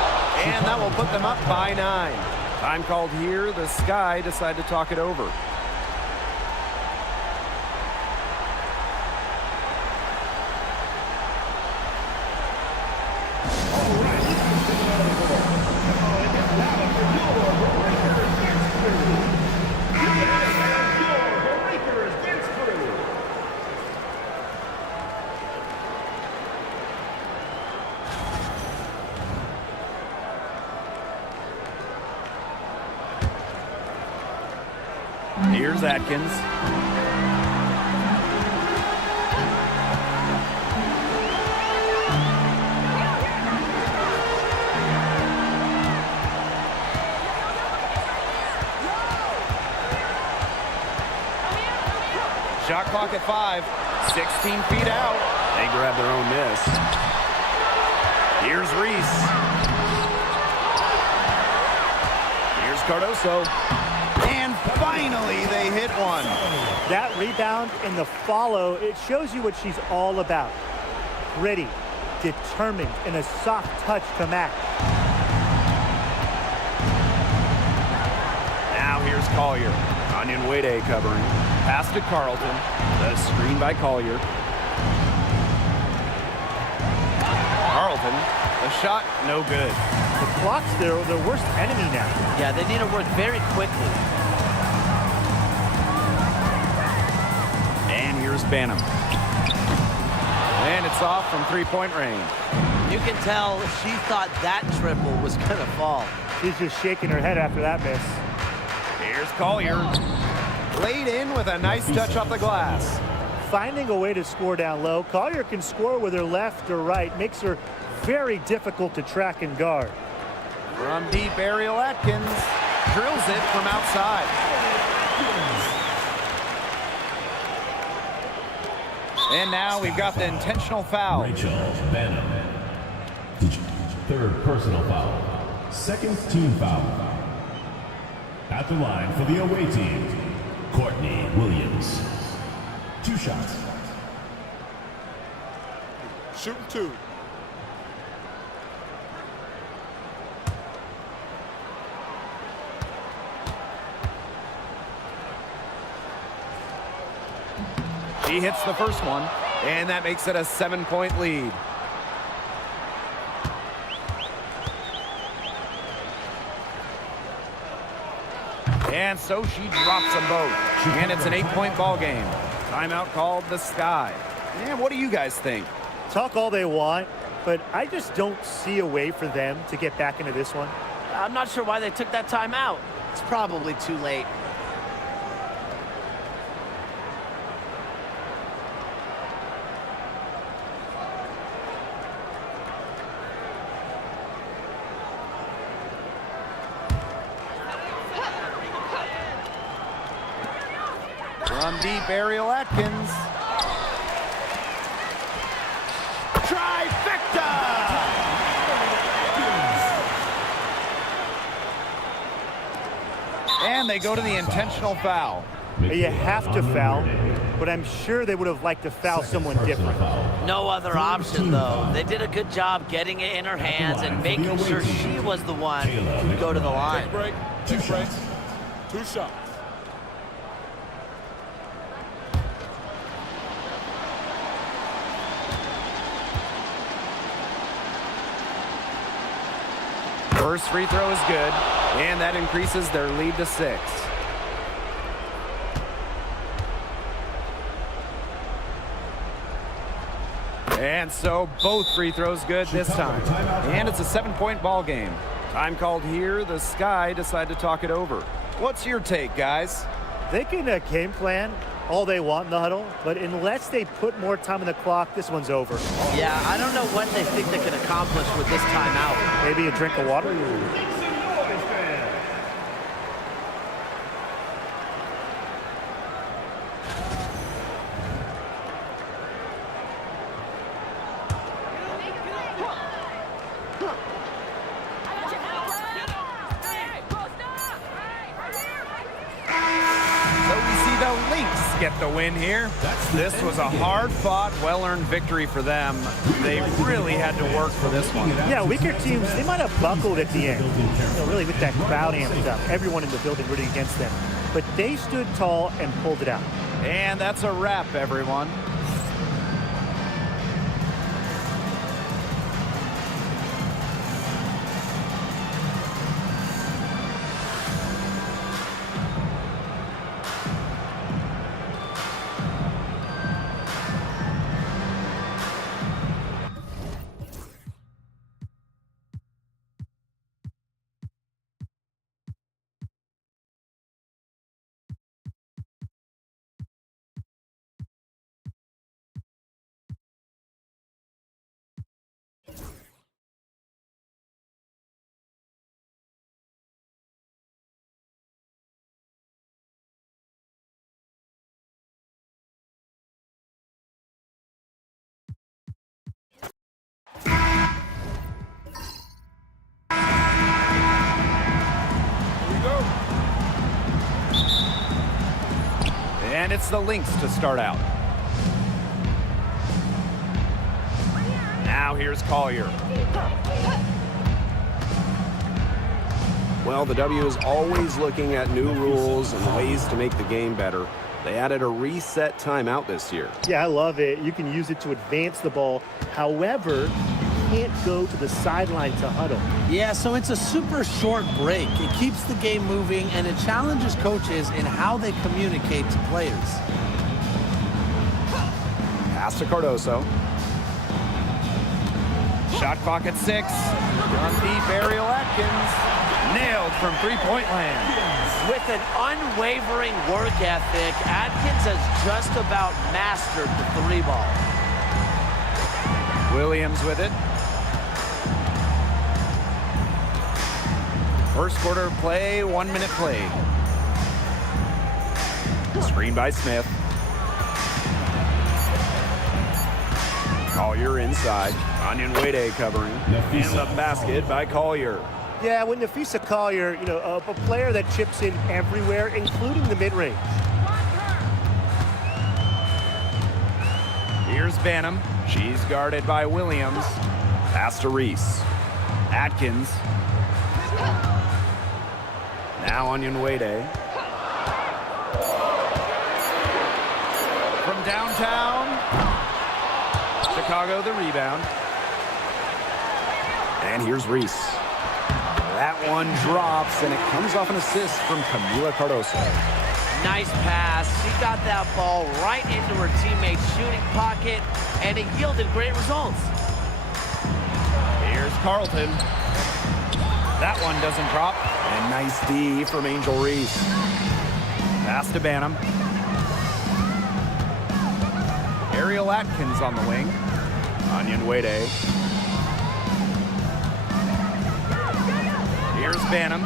And that will put them up by 9. Time called here. The Sky decide to talk it over. Here's Atkins. Shot clock at 5. 16 feet out. They grab their own miss. Here's Reese. Here's Cardoso. And finally, they hit one. That rebound and the follow, it shows you what she's all about. Gritty, determined, and a soft touch to match. Now here's Collier. Onion Wade covering. Pass to Carlton. The screen by Collier. Carlton, the shot, no good. The clock's their worst enemy now. Yeah, they need to work very quickly. And here's Banham. And it's off from three-point range. You can tell she thought that triple was going to fall. She's just shaking her head after that miss. Here's Collier. Laid in with a nice touch off the glass. Finding a way to score down low. Collier can score with her left or right. Makes her very difficult to track and guard. From deep, Ariel Atkins drills it from outside. And now we've got the intentional foul. Rachel Banham. 3rd personal foul. 2nd team foul. At the line for the away team, Courtney Williams. 2 shots. Shooting 2. She hits the first one, and that makes it a 7-point lead. And so she drops them both. And it's an 8-point ball game. Timeout called the Sky. And what do you guys think? Talk all they want, but I just don't see a way for them to get back into this one. I'm not sure why they took that timeout. It's probably too late. From deep, Ariel Atkins. Trifecta! And they go to the intentional foul. You have to foul, but I'm sure they would have liked to foul someone different. No other option, though. They did a good job getting it in her hands and making sure she was the one who'd go to the line. Take a break. Take a break. 2 shots. First free throw is good, and that increases their lead to 6. And so both free throws good this time. And it's a 7-point ball game. Time called here. The Sky decide to talk it over. What's your take, guys? They can game plan all they want in the huddle, but unless they put more time on the clock, this one's over. Yeah, I don't know what they think they can accomplish with this timeout. Maybe a drink of water? Get the win here. This was a hard-fought, well-earned victory for them. They really had to work for this one. Yeah, weaker teams, they might have buckled at the end. Really with that crowd amped up, everyone in the building rooting against them. But they stood tall and pulled it out. And that's a wrap, everyone. And it's the Lynx to start out. Now here's Collier. Well, the W is always looking at new rules and ways to make the game better. They added a reset timeout this year. Yeah, I love it. You can use it to advance the ball. However, you can't go to the sideline to huddle. Yeah, so it's a super short break. It keeps the game moving, and it challenges coaches in how they communicate to players. Pass to Cardoso. Shot clock at 6. On deep, Ariel Atkins. Nailed from three-point land. With an unwavering work ethic, Atkins has just about mastered the 3-ball. Williams with it. First quarter play, 1 minute played. Screen by Smith. Collier inside. Onion Wade covering. And the basket by Collier. Yeah, with Nafisa Collier, a player that chips in everywhere, including the mid-range. Here's Banham. She's guarded by Williams. Pass to Reese. Atkins. Now Onion Wade. From downtown. Chicago the rebound. And here's Reese. That one drops, and it comes off an assist from Camila Cardoso. Nice pass. She got that ball right into her teammate's shooting pocket, and it yielded great results. Here's Carlton. That one doesn't drop. And nice D from Angel Reese. Pass to Banham. Ariel Atkins on the wing. Onion Wade. Here's Banham.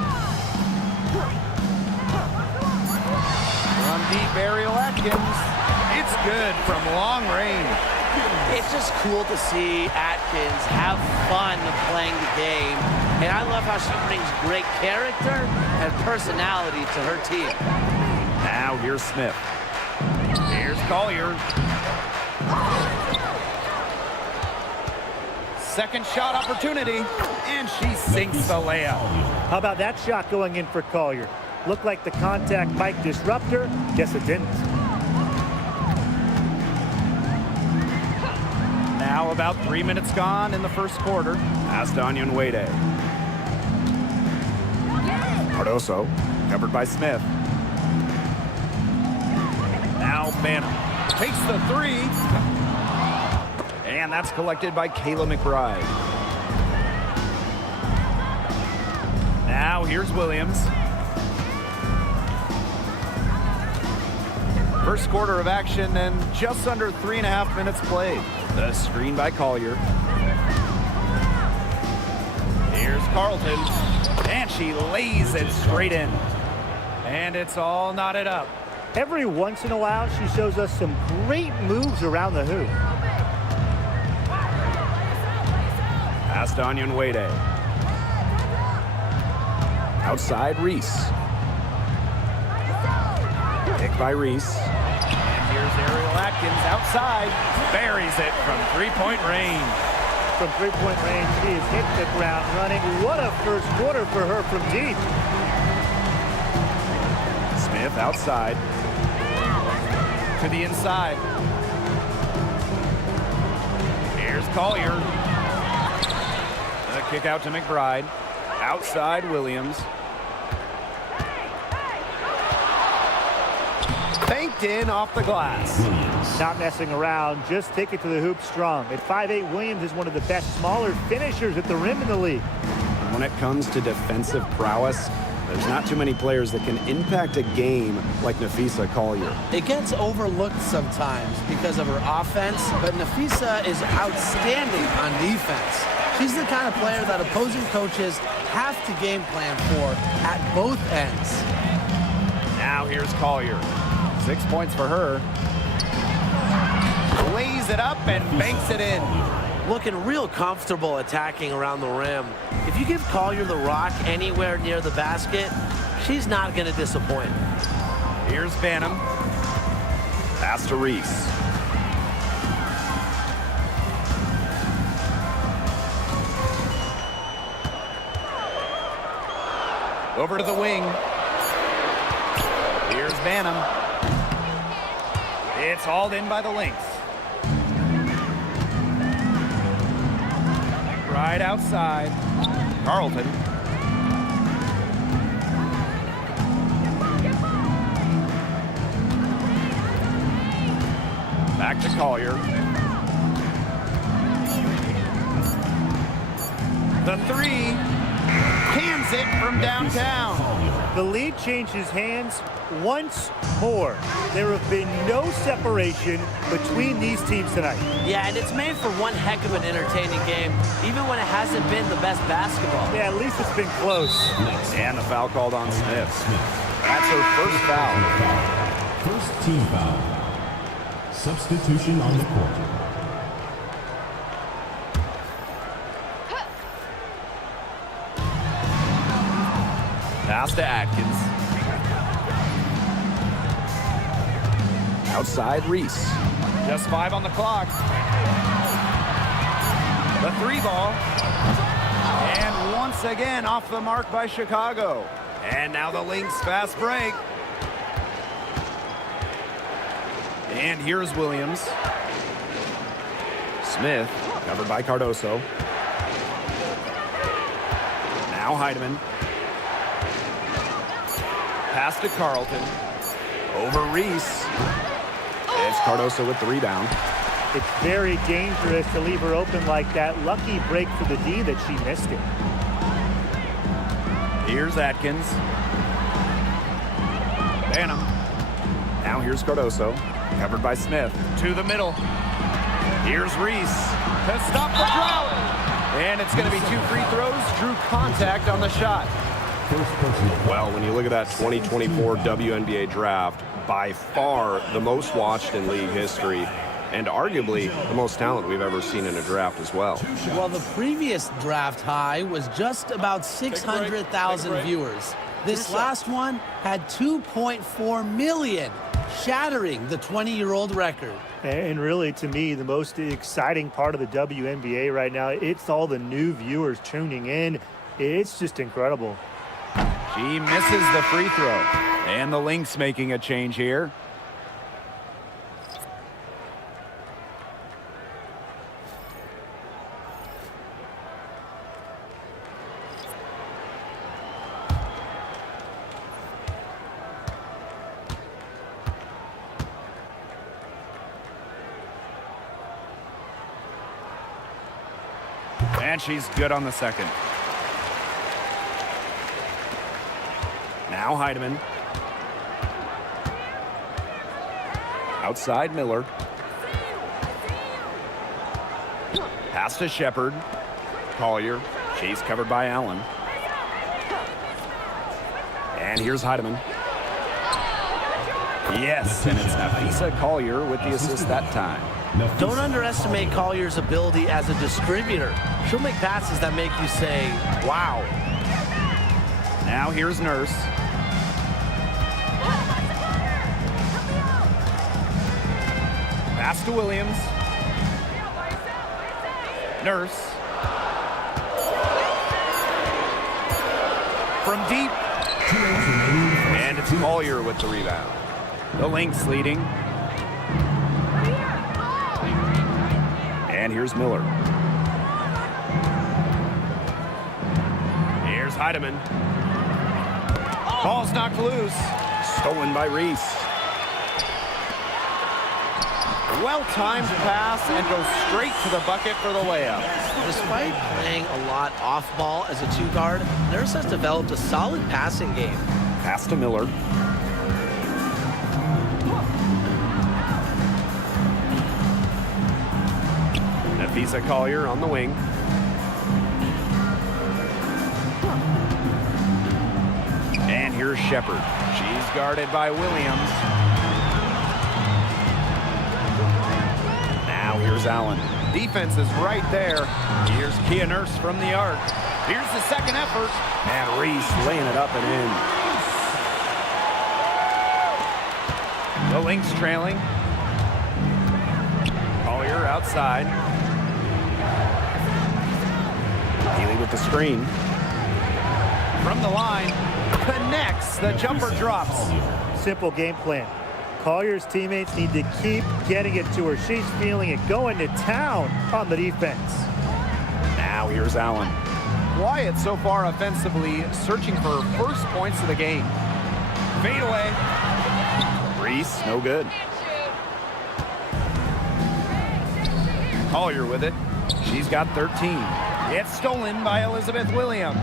From deep, Ariel Atkins. It's good from long range. It's just cool to see Atkins have fun playing the game. And I love how she brings great character and personality to her team. Now here's Smith. Here's Collier. Second shot opportunity, and she sinks the layup. How about that shot going in for Collier? Looked like the contact might disrupt her. Guess it didn't. Now about 3 minutes gone in the first quarter. Pass to Onion Wade. Cardoso, covered by Smith. Now Banham takes the three. And that's collected by Kayla McBride. Now here's Williams. First quarter of action and just under 3.5 minutes played. The screen by Collier. Here's Carlton. And she lays it straight in. And it's all knotted up. Every once in a while, she shows us some great moves around the hoop. Pass to Onion Wade. Outside Reese. Picked by Reese. And here's Ariel Atkins outside. Buries it from three-point range. From three-point range, she has hit the ground running. What a first quarter for her from deep. Smith outside. To the inside. Here's Collier. The kick out to McBride. Outside Williams. Banked in off the glass. Not messing around, just take it to the hoop strong. At 5'8", Williams is one of the best smaller finishers at the rim in the league. When it comes to defensive prowess, there's not too many players that can impact a game like Napheesa Collier. It gets overlooked sometimes because of her offense, but Napheesa is outstanding on defense. She's the kind of player that opposing coaches have to game plan for at both ends. Now here's Collier. 6 points for her. Lays it up and banks it in. Looking real comfortable attacking around the rim. If you give Collier the rock anywhere near the basket, she's not going to disappoint. Here's Banham. Pass to Reese. Over to the wing. Here's Banham. It's hauled in by the Lynx. Right outside. Carlton. Back to Collier. The three. Cans it from downtown. The lead changes hands once more. There have been no separation between these teams tonight. Yeah, and it's made for one heck of an entertaining game, even when it hasn't been the best basketball. Yeah, at least it's been close. And the foul called on Smith. That's her first foul. First team foul. Substitution on the court. Pass to Atkins. Outside Reese. Just 5 on the clock. The three ball. And once again off the mark by Chicago. And now the Lynx fast break. And here's Williams. Smith, covered by Cardoso. Now Heidemann. Pass to Carlton. Over Reese. It's Cardoso with the rebound. It's very dangerous to leave her open like that. Lucky break for the D that she missed it. Here's Atkins. Banham. Now here's Cardoso. Covered by Smith. To the middle. Here's Reese. To stop the drought. And it's going to be 2 free throws. Drew contact on the shot. Well, when you look at that 2024 WNBA draft, by far the most watched in league history, and arguably the most talent we've ever seen in a draft as well. Well, the previous draft high was just about 600,000 viewers. This last one had 2.4 million, shattering the 20-year-old record. And really, to me, the most exciting part of the WNBA right now, it's all the new viewers tuning in. It's just incredible. She misses the free throw. And the Lynx making a change here. And she's good on the second. Now Heidemann. Outside Miller. Pass to Shepard. Collier. She's covered by Allen. And here's Heidemann. Yes, and it's Nafisa Collier with the assist that time. Don't underestimate Collier's ability as a distributor. She'll make passes that make you say, wow. Now here's Nurse. Pass to Williams. Nurse. From deep. And it's Collier with the rebound. The Lynx leading. And here's Miller. Here's Heidemann. Ball's knocked loose. Stolen by Reese. Well-timed pass and goes straight to the bucket for the layup. Despite playing a lot off-ball as a two-guard, Nurse has developed a solid passing game. Pass to Miller. Nafisa Collier on the wing. And here's Shepard. She's guarded by Williams. Now here's Allen. Defense is right there. Here's Kia Nurse from the arc. Here's the second effort. And Reese laying it up and in. The Lynx trailing. Collier outside. Healy with the screen. From the line. Connects. The jumper drops. Simple game plan. Collier's teammates need to keep getting it to her. She's feeling it, going to town on the defense. Now here's Allen. Wyatt so far offensively searching for first points of the game. Fade away. Reese, no good. Collier with it. She's got 13. It's stolen by Elizabeth Williams.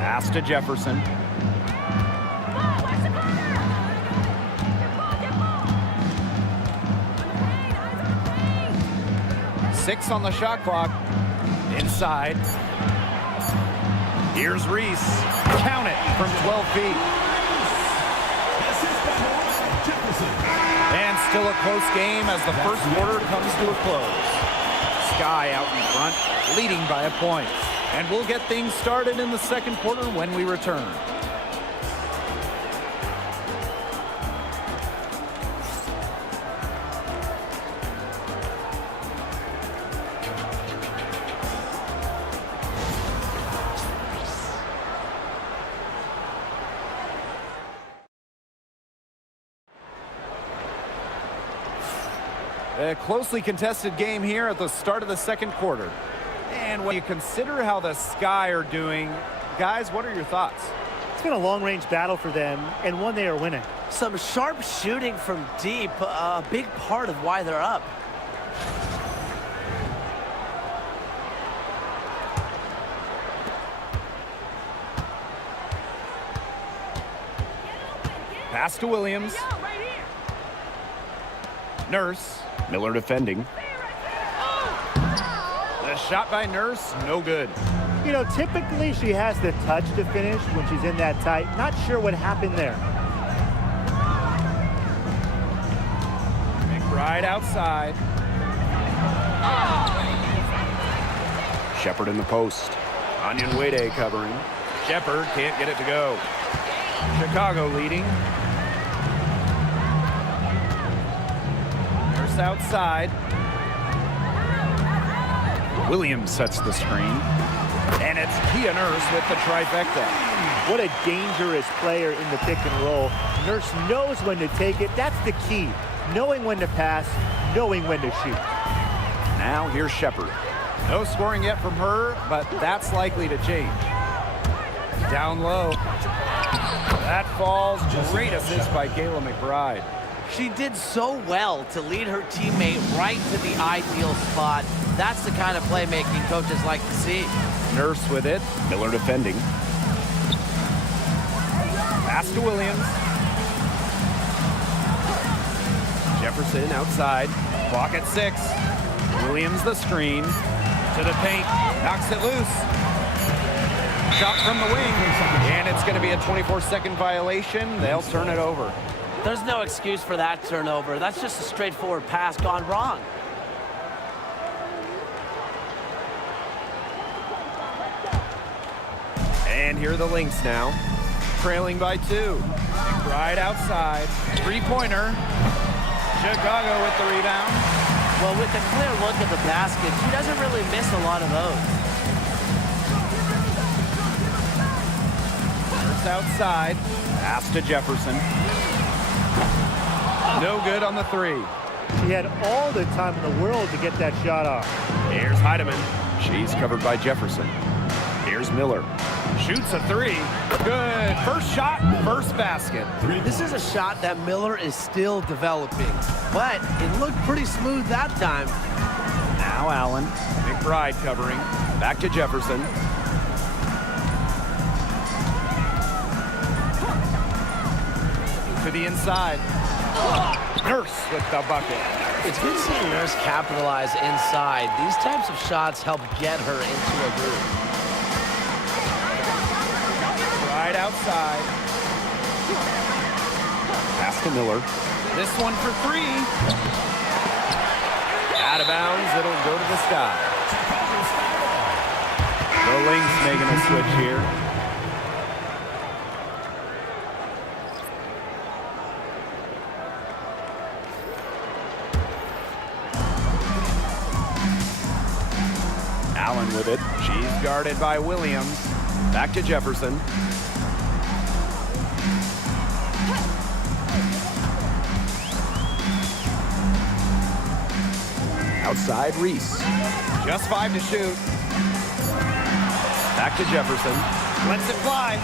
Pass to Jefferson. Six on the shot clock. Inside. Here's Reese. Count it from 12 feet. And still a close game as the first quarter comes to a close. Sky out in front, leading by a point. And we'll get things started in the second quarter when we return. A closely contested game here at the start of the second quarter. And when you consider how the Sky are doing, Guys, what are your thoughts? It's been a long-range battle for them, and one they are winning. Some sharp shooting from deep, a big part of why they're up. Pass to Williams. Nurse. Miller defending. The shot by Nurse, no good. You know, typically she has the touch to finish when she's in that tight. Not sure what happened there. McBride outside. Shepard in the post. Onion Wade covering. Shepard can't get it to go. Chicago leading. Nurse outside. Williams sets the screen. And it's Kia Nurse with the trifecta. What a dangerous player in the pick and roll. Nurse knows when to take it. That's the key. Knowing when to pass, knowing when to shoot. Now here's Shepard. No scoring yet from her, but that's likely to change. Down low. That falls. Great assist by Kayla McBride. She did so well to lead her teammate right to the ideal spot. That's the kind of playmaking coaches like to see. Nurse with it. Miller defending. Pass to Williams. Jefferson outside. Clock at 6. Williams the screen. To the paint. Knocks it loose. Shot from the wing. And it's going to be a 24-second violation. They'll turn it over. There's no excuse for that turnover. That's just a straightforward pass gone wrong. And here are the Lynx now. Trailing by 2. McBride outside. Three-pointer. Chicago with the rebound. Well, with a clear look at the basket, she doesn't really miss a lot of those. Nurse outside. Pass to Jefferson. No good on the 3. She had all the time in the world to get that shot off. Here's Heidemann. She's covered by Jefferson. Here's Miller. Shoots a 3. Good. First shot, first basket. This is a shot that Miller is still developing, but it looked pretty smooth that time. Now Allen. McBride covering. Back to Jefferson. To the inside. Nurse with the bucket. It's good seeing Nurse capitalize inside. These types of shots help get her into a groove. Right outside. Pass to Miller. This one for 3. Out of bounds. It'll go to the sky. The Lynx making a switch here. Allen with it. She's guarded by Williams. Back to Jefferson. Outside, Reese. Just 5 to shoot. Back to Jefferson. Lets it fly.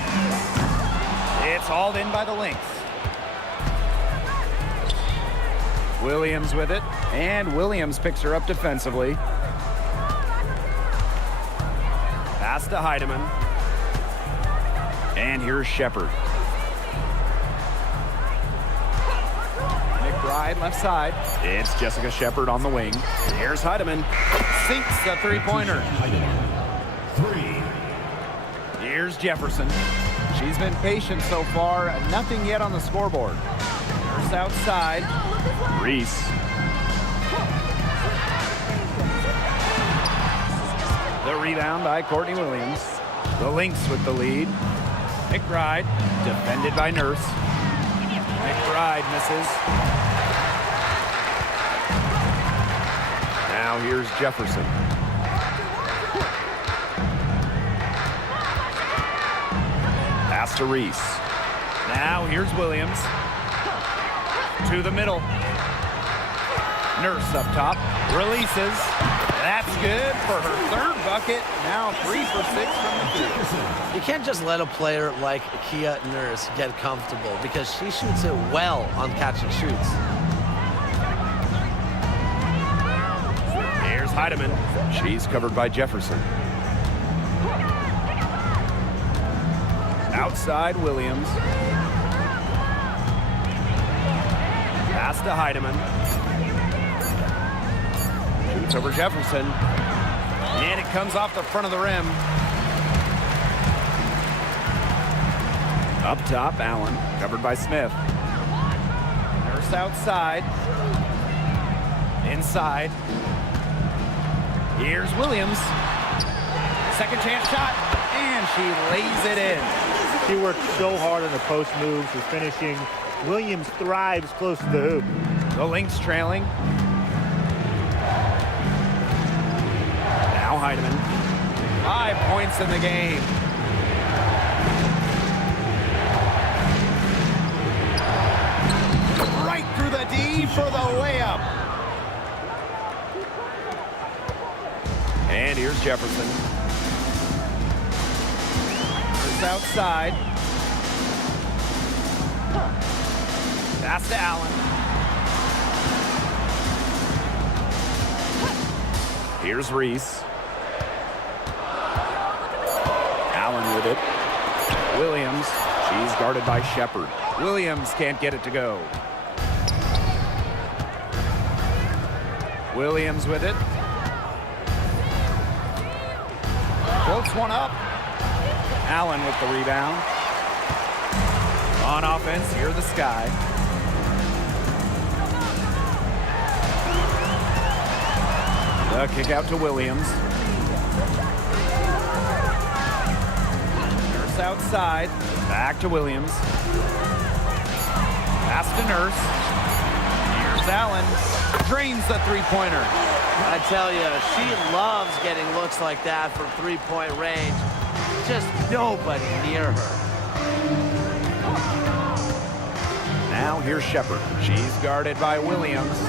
It's hauled in by the Lynx. Williams with it. And Williams picks her up defensively. Pass to Heidemann. And here's Shepard. McBride left side. It's Jessica Shepard on the wing. Here's Heidemann. Sinks the three-pointer. 3. Here's Jefferson. She's been patient so far. Nothing yet on the scoreboard. Nurse outside. Reese. The rebound by Courtney Williams. The Lynx with the lead. McBride, defended by Nurse. McBride misses. Now here's Jefferson. Pass to Reese. Now here's Williams. To the middle. Nurse up top. Releases. That's good for her third bucket. Now 3 for 6 from the field. You can't just let a player like Kia Nurse get comfortable because she shoots it well on catch and shoots. Here's Heidemann. She's covered by Jefferson. Outside Williams. Pass to Heidemann. Shoots over Jefferson. And it comes off the front of the rim. Up top, Allen. Covered by Smith. Nurse outside. Inside. Here's Williams. Second chance shot. And she lays it in. She worked so hard on the post moves with finishing. Williams thrives close to the hoop. The Lynx trailing. Now Heidemann. 5 points in the game. Right through the D for the layup. And here's Jefferson. It's outside. Pass to Allen. Here's Reese. Allen with it. Williams. She's guarded by Shepard. Williams can't get it to go. Williams with it. Floats one up. Allen with the rebound. On offense, here the Sky. The kick out to Williams. Nurse outside. Back to Williams. Pass to Nurse. Here's Allen. Drains the three-pointer. I tell you, she loves getting looks like that from three-point range. Just nobody near her. Now here's Shepard. She's guarded by Williams.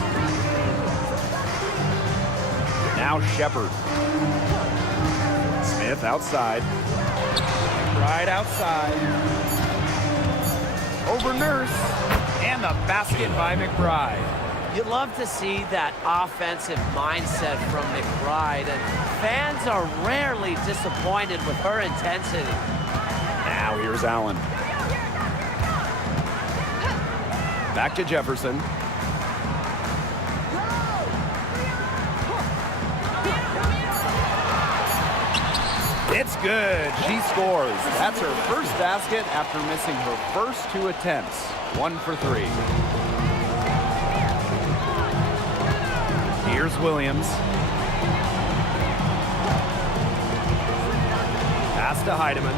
Now Shepard. Smith outside. Right outside. Over Nurse. And the basket by McBride. You love to see that offensive mindset from McBride, and fans are rarely disappointed with her intensity. Now here's Allen. Back to Jefferson. It's good. She scores. That's her first basket after missing her first 2 attempts. 1 for 3. Here's Williams. Pass to Heidemann.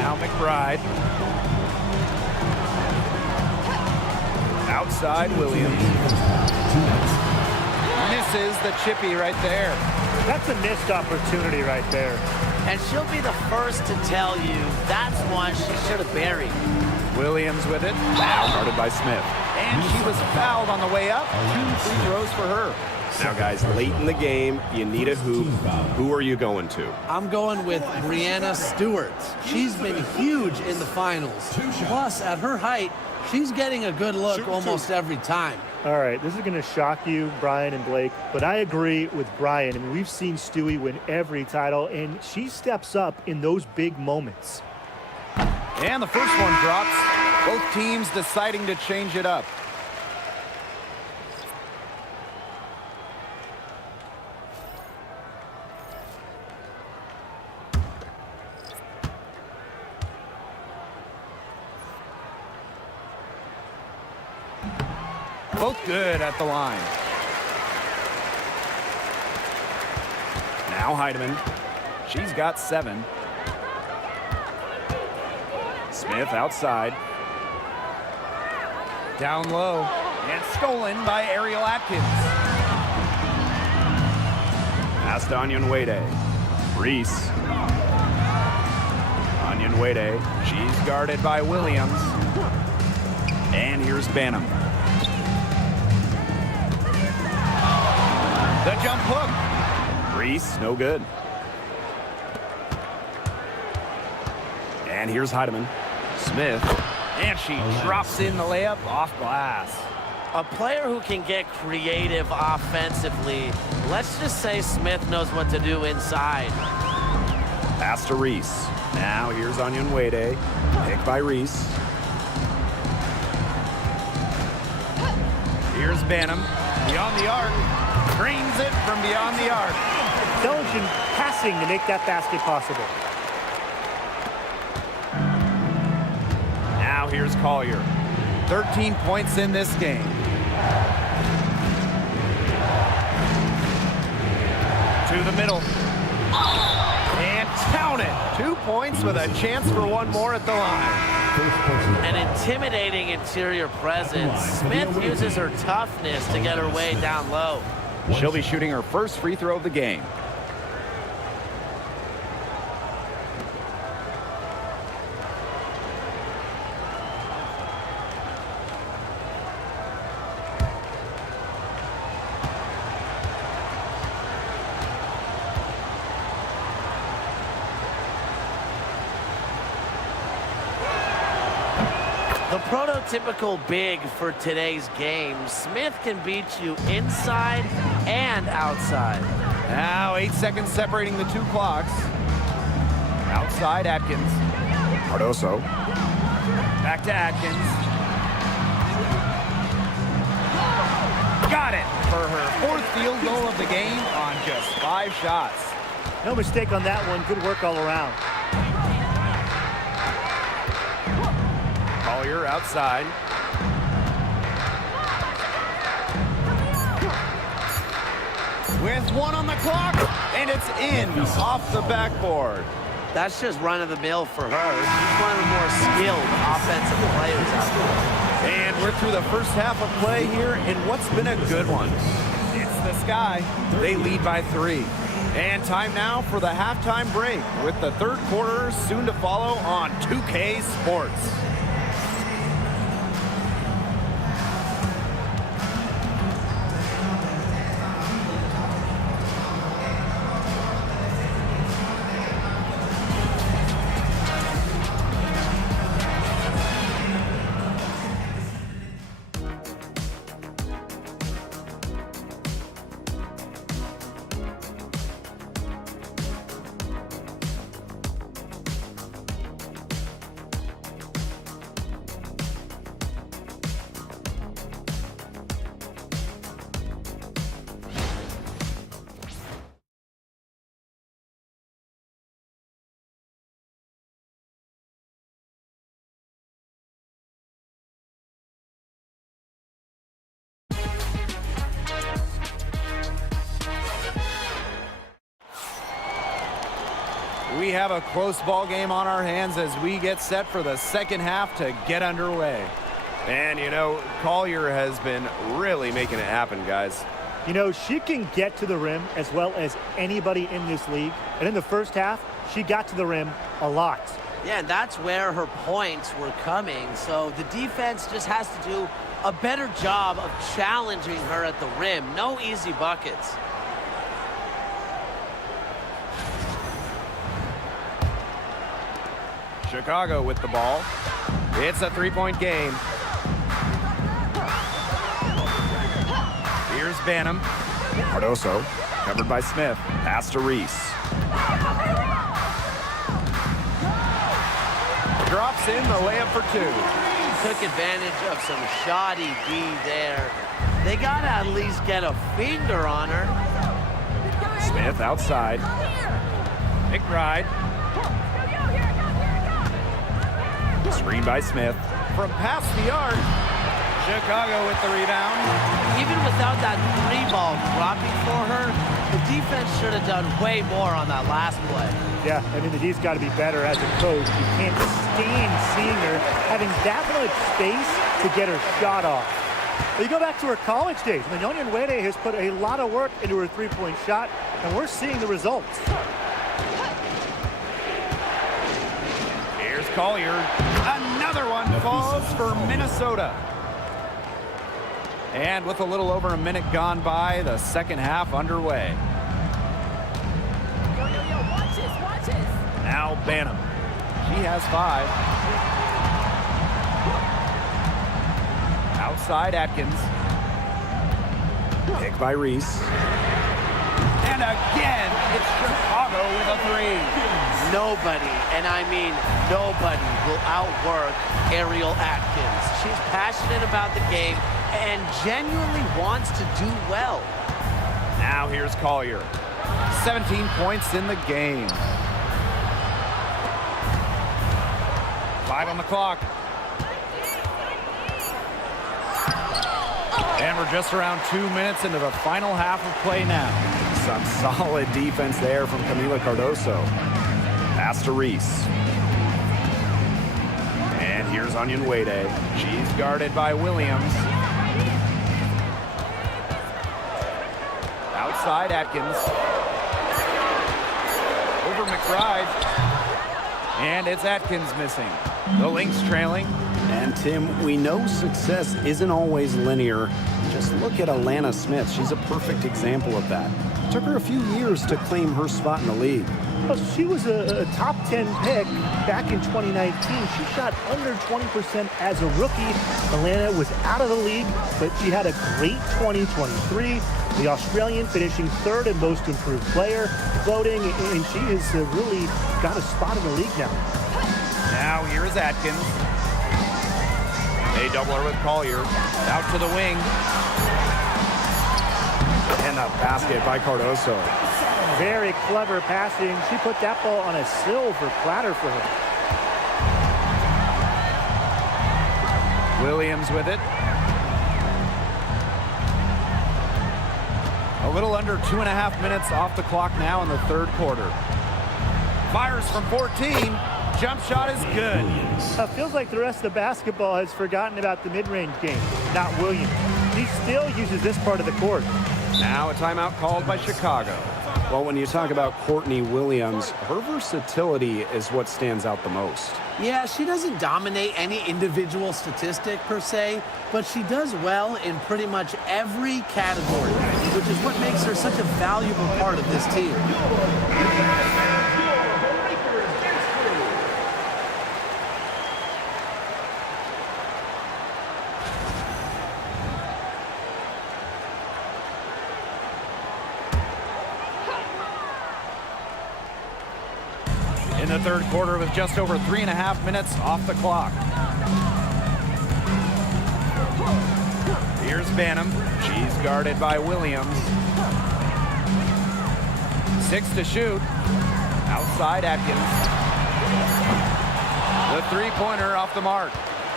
Now McBride. Outside Williams. Misses the chippy right there. That's a missed opportunity right there. And she'll be the first to tell you that's one she should have buried. Williams with it. Now guarded by Smith. And she was fouled on the way up. 2 free throws for her. Now, guys, late in the game, you need a hoop. Who are you going to? I'm going with Brianna Stewart. She's been huge in the finals. Plus, at her height, she's getting a good look almost every time. All right, this is going to shock you, Brian and Blake, but I agree with Brian. I mean, we've seen Stewie win every title, and she steps up in those big moments. And the first one drops. Both teams deciding to change it up. Both good at the line. Now Heidemann. She's got 7. Smith outside. Down low. And stolen by Ariel Atkins. Pass to Onyenwere. Reese. Onyenwere. She's guarded by Williams. And here's Banham. The jump hook. Reese, no good. And here's Heidemann. Smith. And she drops in the layup off glass. A player who can get creative offensively. Let's just say Smith knows what to do inside. Pass to Reese. Now here's Onyenwere. Picked by Reese. Here's Banham. Beyond the arc. Drains it from beyond the arc. Intelligent passing to make that basket possible. Now here's Collier. 13 points in this game. To the middle. And count it. 2 points with a chance for one more at the line. An intimidating interior presence. Smith uses her toughness to get her way down low. She'll be shooting her first free throw of the game. The prototypical big for today's game. Smith can beat you inside and outside. Now 8 seconds separating the two clocks. Outside Atkins. Cardoso. Back to Atkins. Got it for her fourth field goal of the game on just 5 shots. No mistake on that one. Good work all around. Collier outside. With 1 on the clock, and it's in off the backboard. That's just run-of-the-mill for her. She's one of the more skilled offensive players out there. And we're through the first half of play here in what's been a good one. It's the Sky. They lead by 3. And time now for the halftime break with the third quarter soon to follow on 2K Sports. We have a close ball game on our hands as we get set for the second half to get underway. And, you know, Collier has been really making it happen, guys. You know, she can get to the rim as well as anybody in this league. And in the first half, she got to the rim a lot. Yeah, and that's where her points were coming. So the defense just has to do a better job of challenging her at the rim. No easy buckets. Chicago with the ball. It's a three-point game. Here's Banham. Cardoso, covered by Smith. Pass to Reese. Drops in the layup for 2. Took advantage of some shoddy D there. They got to at least get a finger on her. Smith outside. McBride. Screen by Smith. From past the arc. Chicago with the rebound. Even without that 3-ball dropping for her, the defense should have done way more on that last play. Yeah, I mean, the D's got to be better as a coach. You can't stand seeing her having that much space to get her shot off. But you go back to her college days. I mean, Onyenwere has put a lot of work into her three-point shot, and we're seeing the results. Here's Collier. Another one falls for Minnesota. And with a little over a minute gone by, the second half underway. Now Banham. She has 5. Outside Atkins. Pick by Reese. And again, it's Chicago with a 3. Nobody, and I mean nobody, will outwork Ariel Atkins. She's passionate about the game and genuinely wants to do well. Now here's Collier. 17 points in the game. 5 on the clock. And we're just around 2 minutes into the final half of play now. Some solid defense there from Camila Cardoso. Pass to Reese. And here's Onion Wade. She's guarded by Williams. Outside Atkins. Over McBride. And it's Atkins missing. The Lynx trailing. And Tim, we know success isn't always linear. Just look at Alana Smith. She's a perfect example of that. It took her a few years to claim her spot in the league. Well, she was a top 10 pick back in 2019. She shot under 20% as a rookie. Atlanta was out of the league, but she had a great 2023. The Australian finishing 3rd in most improved player voting, and she has really got a spot in the league now. Now here's Atkins. A doubler with Collier. Out to the wing. And a basket by Cardoso. Very clever passing. She put that ball on a silver platter for her. Williams with it. A little under 2.5 minutes off the clock now in the 3rd quarter. Fires from 14. Jump shot is good. Feels like the rest of the basketball has forgotten about the mid-range game, not Williams. He still uses this part of the court. Now a timeout called by Chicago. Well, when you talk about Courtney Williams, her versatility is what stands out the most. Yeah, she doesn't dominate any individual statistic per se, but she does well in pretty much every category, which is what makes her such a valuable part of this team. In the 3rd quarter with just over 3.5 minutes off the clock. Here's Banham. She's guarded by Williams. 6 to shoot. Outside Atkins. The 3-pointer off the mark.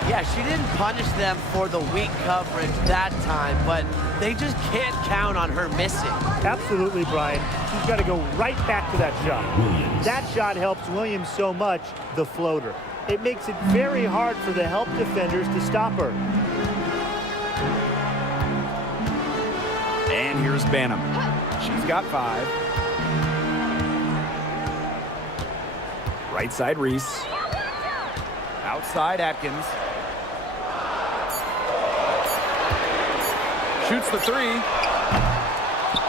Yeah, she didn't punish them for the weak coverage that time, but they just can't count on her missing. Absolutely, Brian. She's got to go right back to that shot. That shot helps Williams so much, the floater. It makes it very hard for the help defenders to stop her. And here's Banham. She's got 5. Right side Reese. Outside Atkins. Shoots the 3.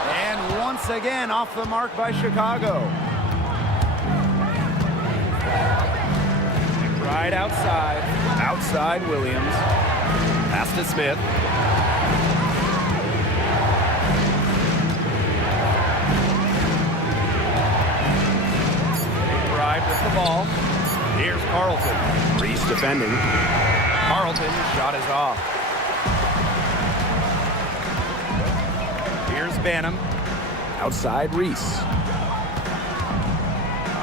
And once again off the mark by Chicago. Right outside. Outside Williams. Pass to Smith. Right with the ball. Here's Carlton. Reese defending. Carlton, shot is off. Here's Banham. Outside Reese.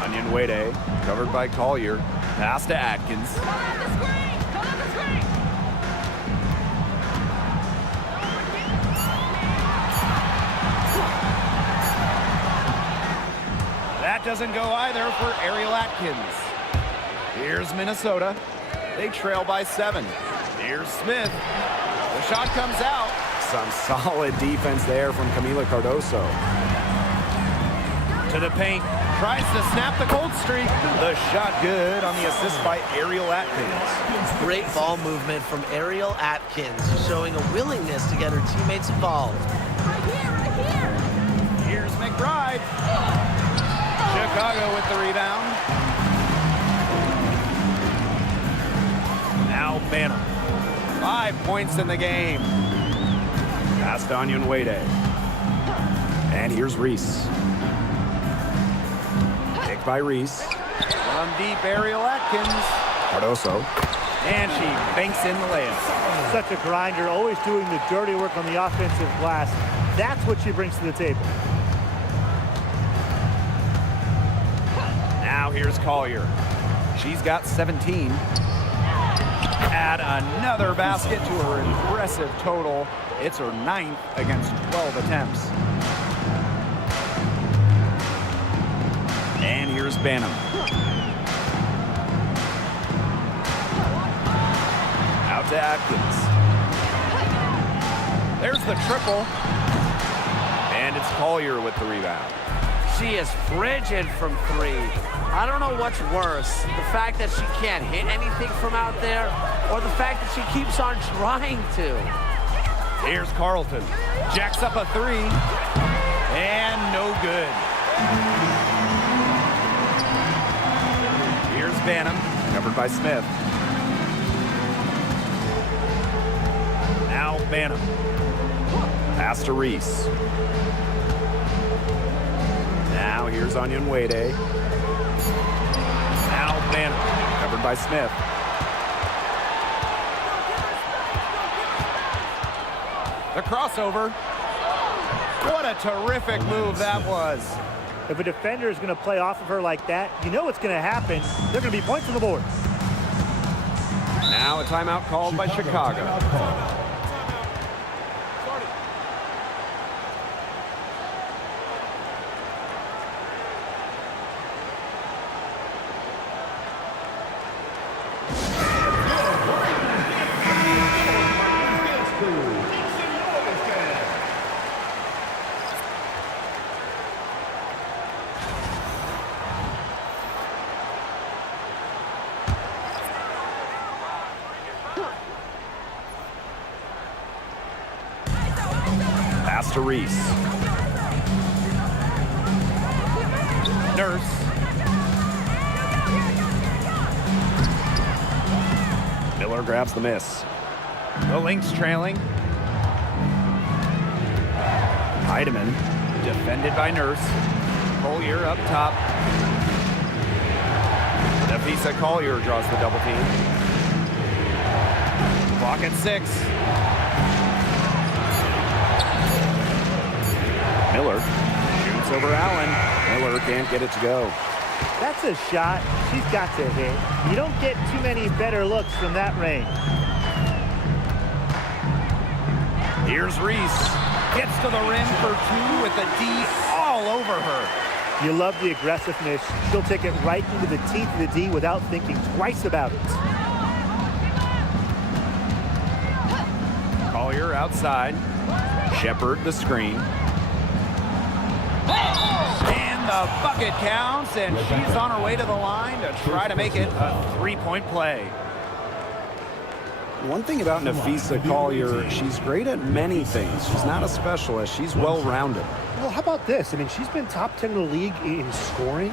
Onion Wade, covered by Collier. Pass to Atkins. That doesn't go either for Ariel Atkins. Here's Minnesota. They trail by 7. Here's Smith. The shot comes out. Some solid defense there from Camila Cardoso. To the paint. Tries to snap the cold streak. The shot good on the assist by Ariel Atkins. Great ball movement from Ariel Atkins, showing a willingness to get her teammates involved. Here's McBride. Chicago with the rebound. Banham. 5 points in the game. Pass to Wade. And here's Reese. Picked by Reese. From deep, Ariel Atkins. Cardoso. And she banks in the layup. Such a grinder, always doing the dirty work on the offensive glass. That's what she brings to the table. Now here's Collier. She's got 17. Add another basket to her impressive total. It's her 9th against 12 attempts. And here's Banham. Out to Atkins. There's the triple. And it's Collier with the rebound. She is frigid from 3. I don't know what's worse, the fact that she can't hit anything from out there, or the fact that she keeps on trying to. Here's Carlton. Jacks up a 3. And no good. Here's Banham. Covered by Smith. Now Banham. Pass to Reese. Now here's Wade. Now Banham. Covered by Smith. The crossover. What a terrific move that was. If a defender is going to play off of her like that, you know what's going to happen. They're going to be points on the board. Now a timeout called by Chicago. Pass to Reese. Nurse. Miller grabs the miss. The Lynx trailing. Heidemann. Defended by Nurse. Collier up top. Nafisa Collier draws the double team. Clock at 6. Miller shoots over Allen. Miller can't get it to go. That's a shot she's got to hit. You don't get too many better looks from that range. Here's Reese. Gets to the rim for 2 with the D all over her. You love the aggressiveness. She'll take it right into the teeth of the D without thinking twice about it. Collier outside. Shepard the screen. And the bucket counts, and she's on her way to the line to try to make it a 3-point play. One thing about Nafisa Collier, she's great at many things. She's not a specialist. She's well-rounded. Well, how about this? I mean, she's been top 10 in the league in scoring,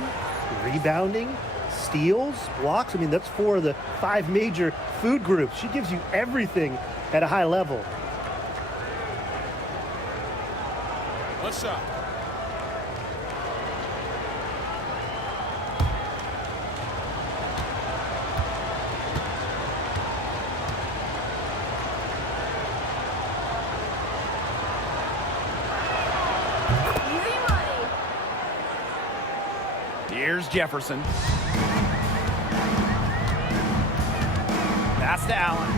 rebounding, steals, blocks. I mean, that's 4 of the 5 major food groups. She gives you everything at a high level. One shot. Here's Jefferson. Pass to Allen.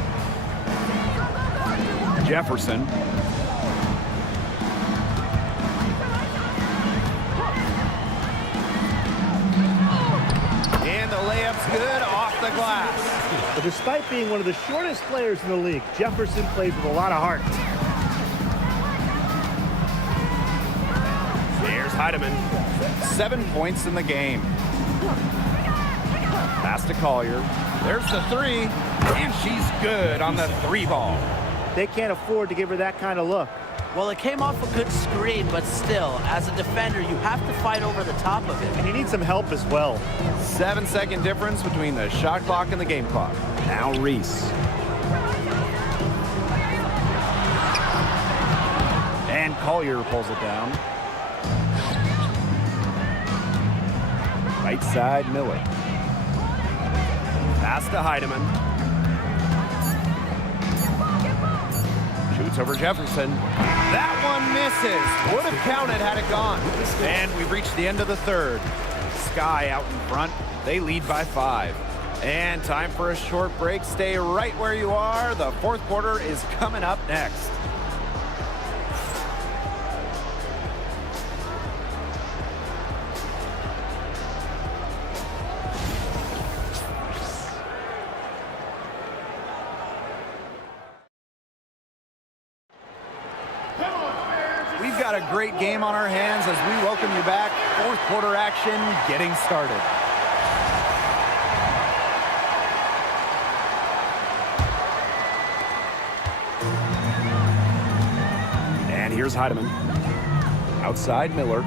Jefferson. And the layup's good off the glass. But despite being one of the shortest players in the league, Jefferson plays with a lot of heart. Here's Heidemann. 7 points in the game. Pass to Collier. There's the 3, and she's good on the 3 ball. They can't afford to give her that kind of look. Well, it came off a good screen, but still, as a defender, you have to fight over the top of it. And you need some help as well. 7-second difference between the shot clock and the game clock. Now Reese. And Collier pulls it down. Right side, Miller. Pass to Heidemann. Shoots over Jefferson. That one misses. Would have counted had it gone. And we've reached the end of the third. Sky out in front. They lead by 5. And time for a short break. Stay right where you are. The fourth quarter is coming up next. We've got a great game on our hands as we welcome you back. Fourth quarter action getting started. And here's Heidemann. Outside Miller.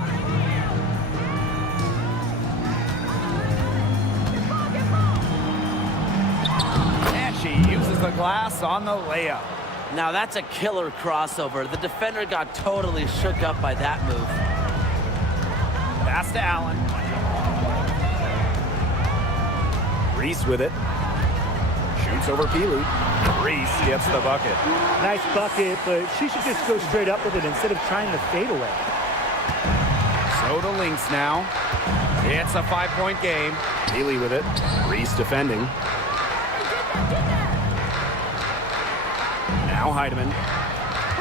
And she uses the glass on the layup. Now that's a killer crossover. The defender got totally shook up by that move. Pass to Allen. Reese with it. Shoots over Peelu. Reese gets the bucket. Nice bucket, but she should just go straight up with it instead of trying to fade away. So the Lynx now. It's a 5-point game. Peelu with it. Reese defending. Now Heidemann.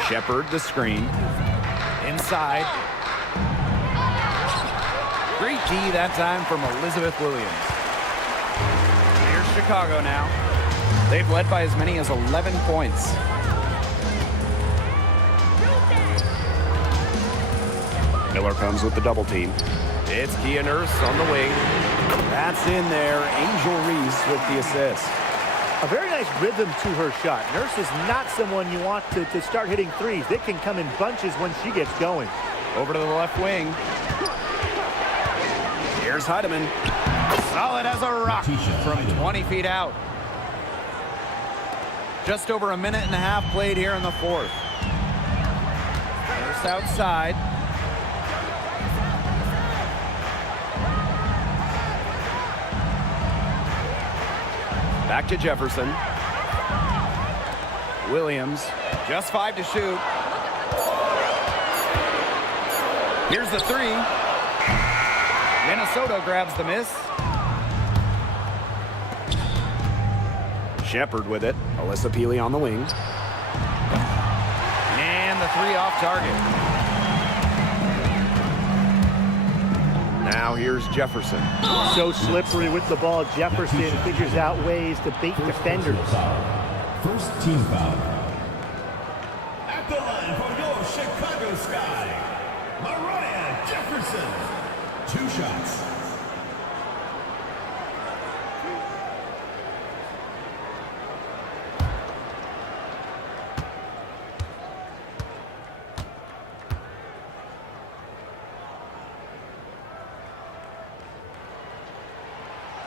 Shepard the screen. Inside. Great D that time from Elizabeth Williams. Here's Chicago now. They've led by as many as 11 points. Miller comes with the double team. It's Kia Nurse on the wing. That's in there. Angel Reese with the assist. A very nice rhythm to her shot. Nurse is not someone you want to start hitting threes. They can come in bunches when she gets going. Over to the left wing. Here's Heidemann. Solid as a rock from 20 feet out. Just over a minute and a half played here in the fourth. Nurse outside. Back to Jefferson. Williams, just 5 to shoot. Here's the 3. Minnesota grabs the miss. Shepard with it. Alyssa Peely on the wing. And the 3 off target. Now here's Jefferson. So slippery with the ball. Jefferson figures out ways to bait defenders. First team foul. At the line for your Chicago Sky, Mariah Jefferson. 2 shots.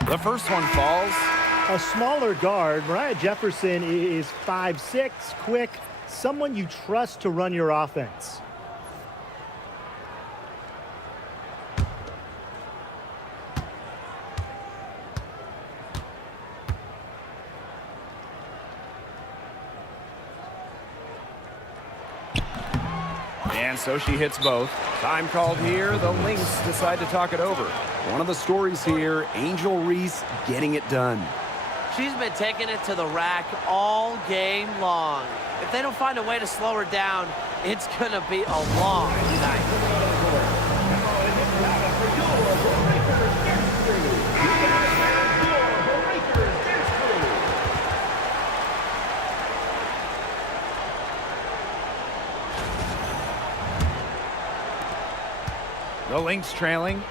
The first one falls. A smaller guard, Mariah Jefferson is 5'6", quick, someone you trust to run your offense. And so she hits both. Time called here. The Lynx decide to talk it over. One of the stories here, Angel Reese getting it done. She's been taking it to the rack all game long. If they don't find a way to slow her down, it's going to be a long night. The Lynx trailing.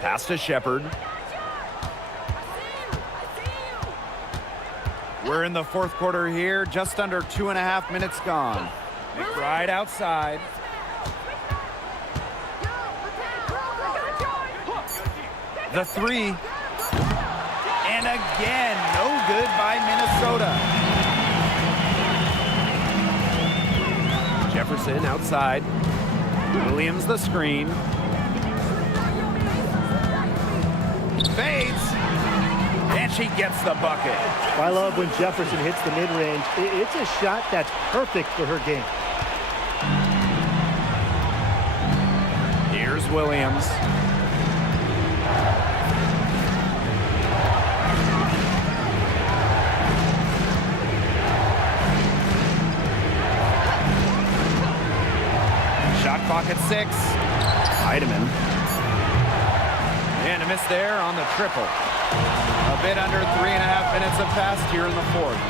Pass to Shepard. We're in the fourth quarter here, just under 2.5 minutes gone. McBride outside. The 3. And again, no good by Minnesota. Jefferson outside. Williams the screen. Fades. And she gets the bucket. I love when Jefferson hits the mid-range. It's a shot that's perfect for her game. Here's Williams. Shot clock at 6. Heidemann. And a miss there on the triple. A bit under 3.5 minutes have passed here in the fourth.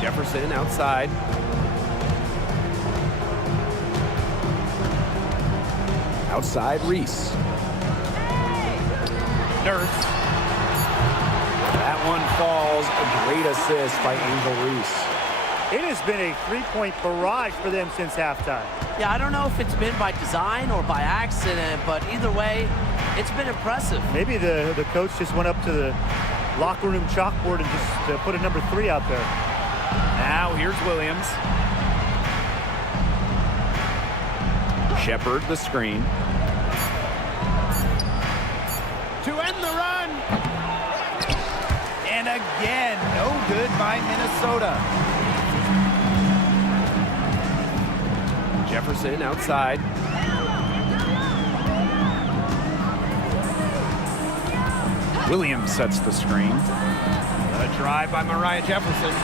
Jefferson outside. Outside, Reese. Nurse. That one falls. A great assist by Angel Reese. It has been a three-point barrage for them since halftime. Yeah, I don't know if it's been by design or by accident, but either way, it's been impressive. Maybe the coach just went up to the locker room chalkboard and just put a number 3 out there. Now here's Williams. Shepard the screen. To end the run. And again, no good by Minnesota. Jefferson outside. Williams sets the screen. A drive by Mariah Jefferson.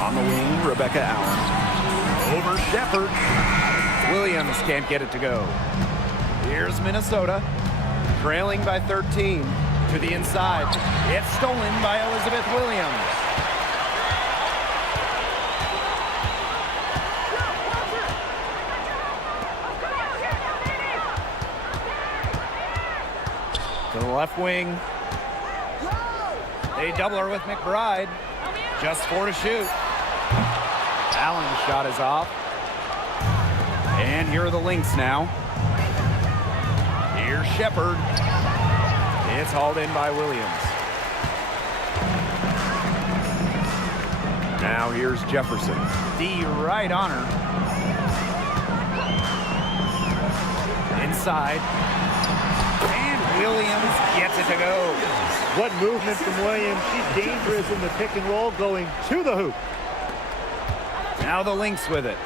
On the wing, Rebecca Allen. Over Shepard. Williams can't get it to go. Here's Minnesota. Trailing by 13. To the inside. It's stolen by Elizabeth Williams. To the left wing. They double her with McBride. Just 4 to shoot. Allen's shot is off. And here are the Lynx now. Here's Shepard. It's hauled in by Williams. Now here's Jefferson. D right on her. Inside. And Williams gets it to go. What movement from Williams. She's dangerous in the pick and roll going to the hoop. Now the Lynx with it.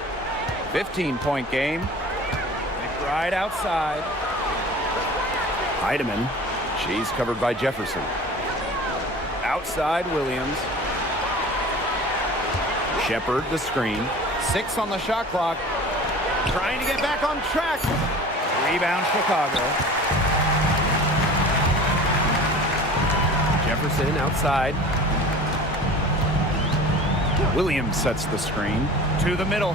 15-point game. McBride outside. Heidemann. She's covered by Jefferson. Outside Williams. Shepard the screen. 6 on the shot clock. Trying to get back on track. Rebound Chicago. Jefferson outside. Williams sets the screen. To the middle.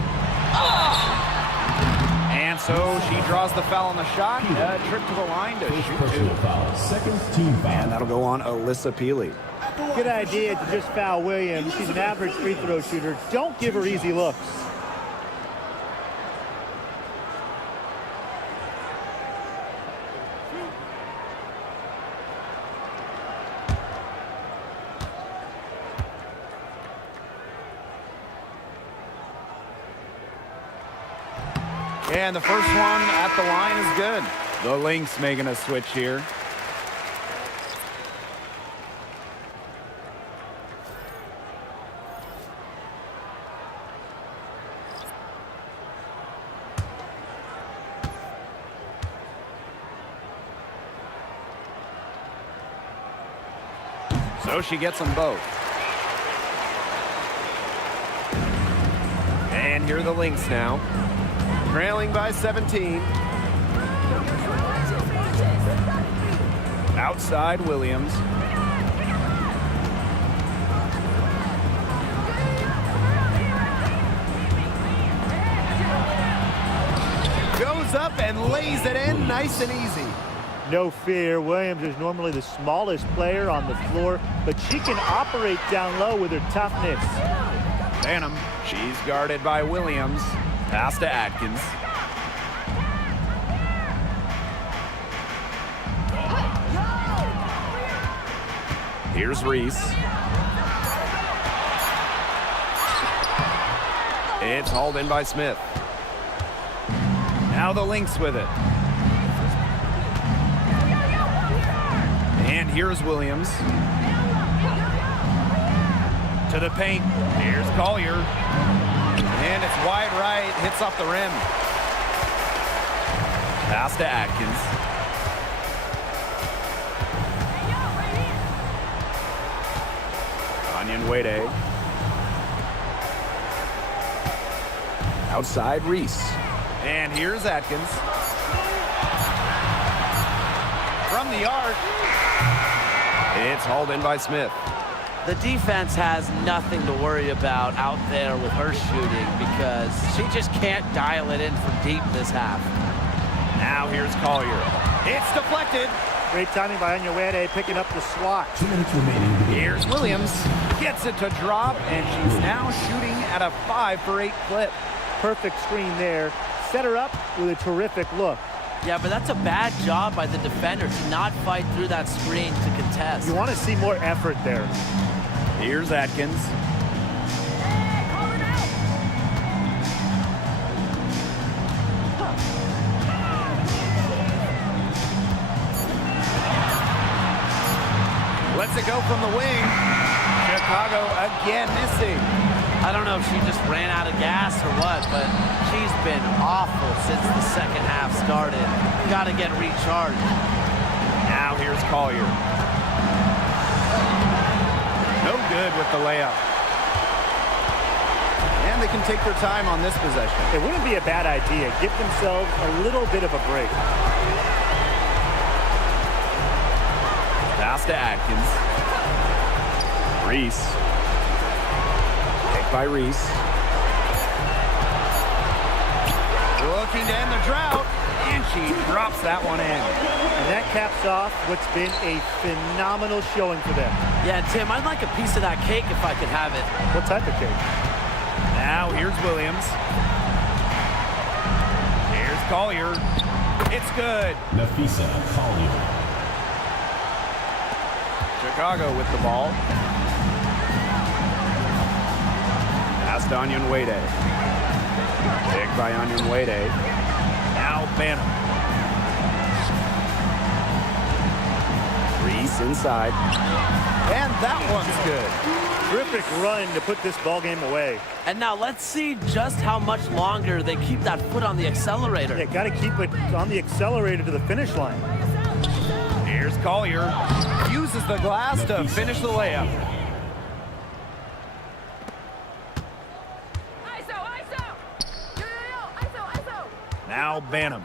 And so she draws the foul on the shot. A trip to the line to shoot 2. Personal foul. Second team foul. And that'll go on Alyssa Peely. Good idea to just foul Williams. She's an average free throw shooter. Don't give her easy looks. And the first one at the line is good. The Lynx making a switch here. So she gets them both. And here are the Lynx now. Trailing by 17. Outside Williams. Goes up and lays it in nice and easy. No fear. Williams is normally the smallest player on the floor, but she can operate down low with her toughness. Banham, she's guarded by Williams. Pass to Atkins. Here's Reese. It's hauled in by Smith. Now the Lynx with it. And here's Williams. To the paint. Here's Collier. And it's wide right. Hits off the rim. Pass to Atkins. Onion Wade. Outside Reese. And here's Atkins. From the arc. It's hauled in by Smith. The defense has nothing to worry about out there with her shooting because she just can't dial it in from deep this half. Now here's Collier. It's deflected. Great timing by Onyenwere picking up the swat. 2 minutes remaining. Here's Williams. Gets it to drop, and she's now shooting at a 5 for 8 clip. Perfect screen there. Set her up with a terrific look. Yeah, but that's a bad job by the defender to not fight through that screen to contest. You want to see more effort there. Here's Atkins. Lets it go from the wing. Chicago again missing. I don't know if she just ran out of gas or what, but she's been awful since the second half started. Got to get recharged. Now here's Collier. No good with the layup. And they can take their time on this possession. It wouldn't be a bad idea. Give themselves a little bit of a break. Pass to Atkins. Reese. Take by Reese. Looking to end the drought. And she drops that one in. And that caps off what's been a phenomenal showing for them. Yeah, Tim, I'd like a piece of that cake if I could have it. What type of cake? Now here's Williams. Here's Collier. It's good. Nafisa Collier. Chicago with the ball. Pass to Onion Wade. Picked by Onion Wade. Now Banham. Reese inside. And that one's good. Terrific run to put this ball game away. And now let's see just how much longer they keep that foot on the accelerator. They got to keep it on the accelerator to the finish line. Here's Collier. Uses the glass to finish the layup. Now Banham.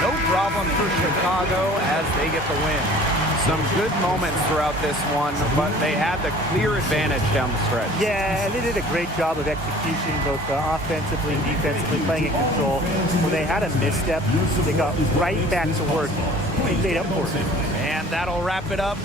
No problem for Chicago as they get the win. Some good moments throughout this one, but they had the clear advantage down the stretch. Yeah, and they did a great job of execution, both offensively and defensively, playing in control. When they had a misstep, they got right back to work. They stayed up for it. And that'll wrap it up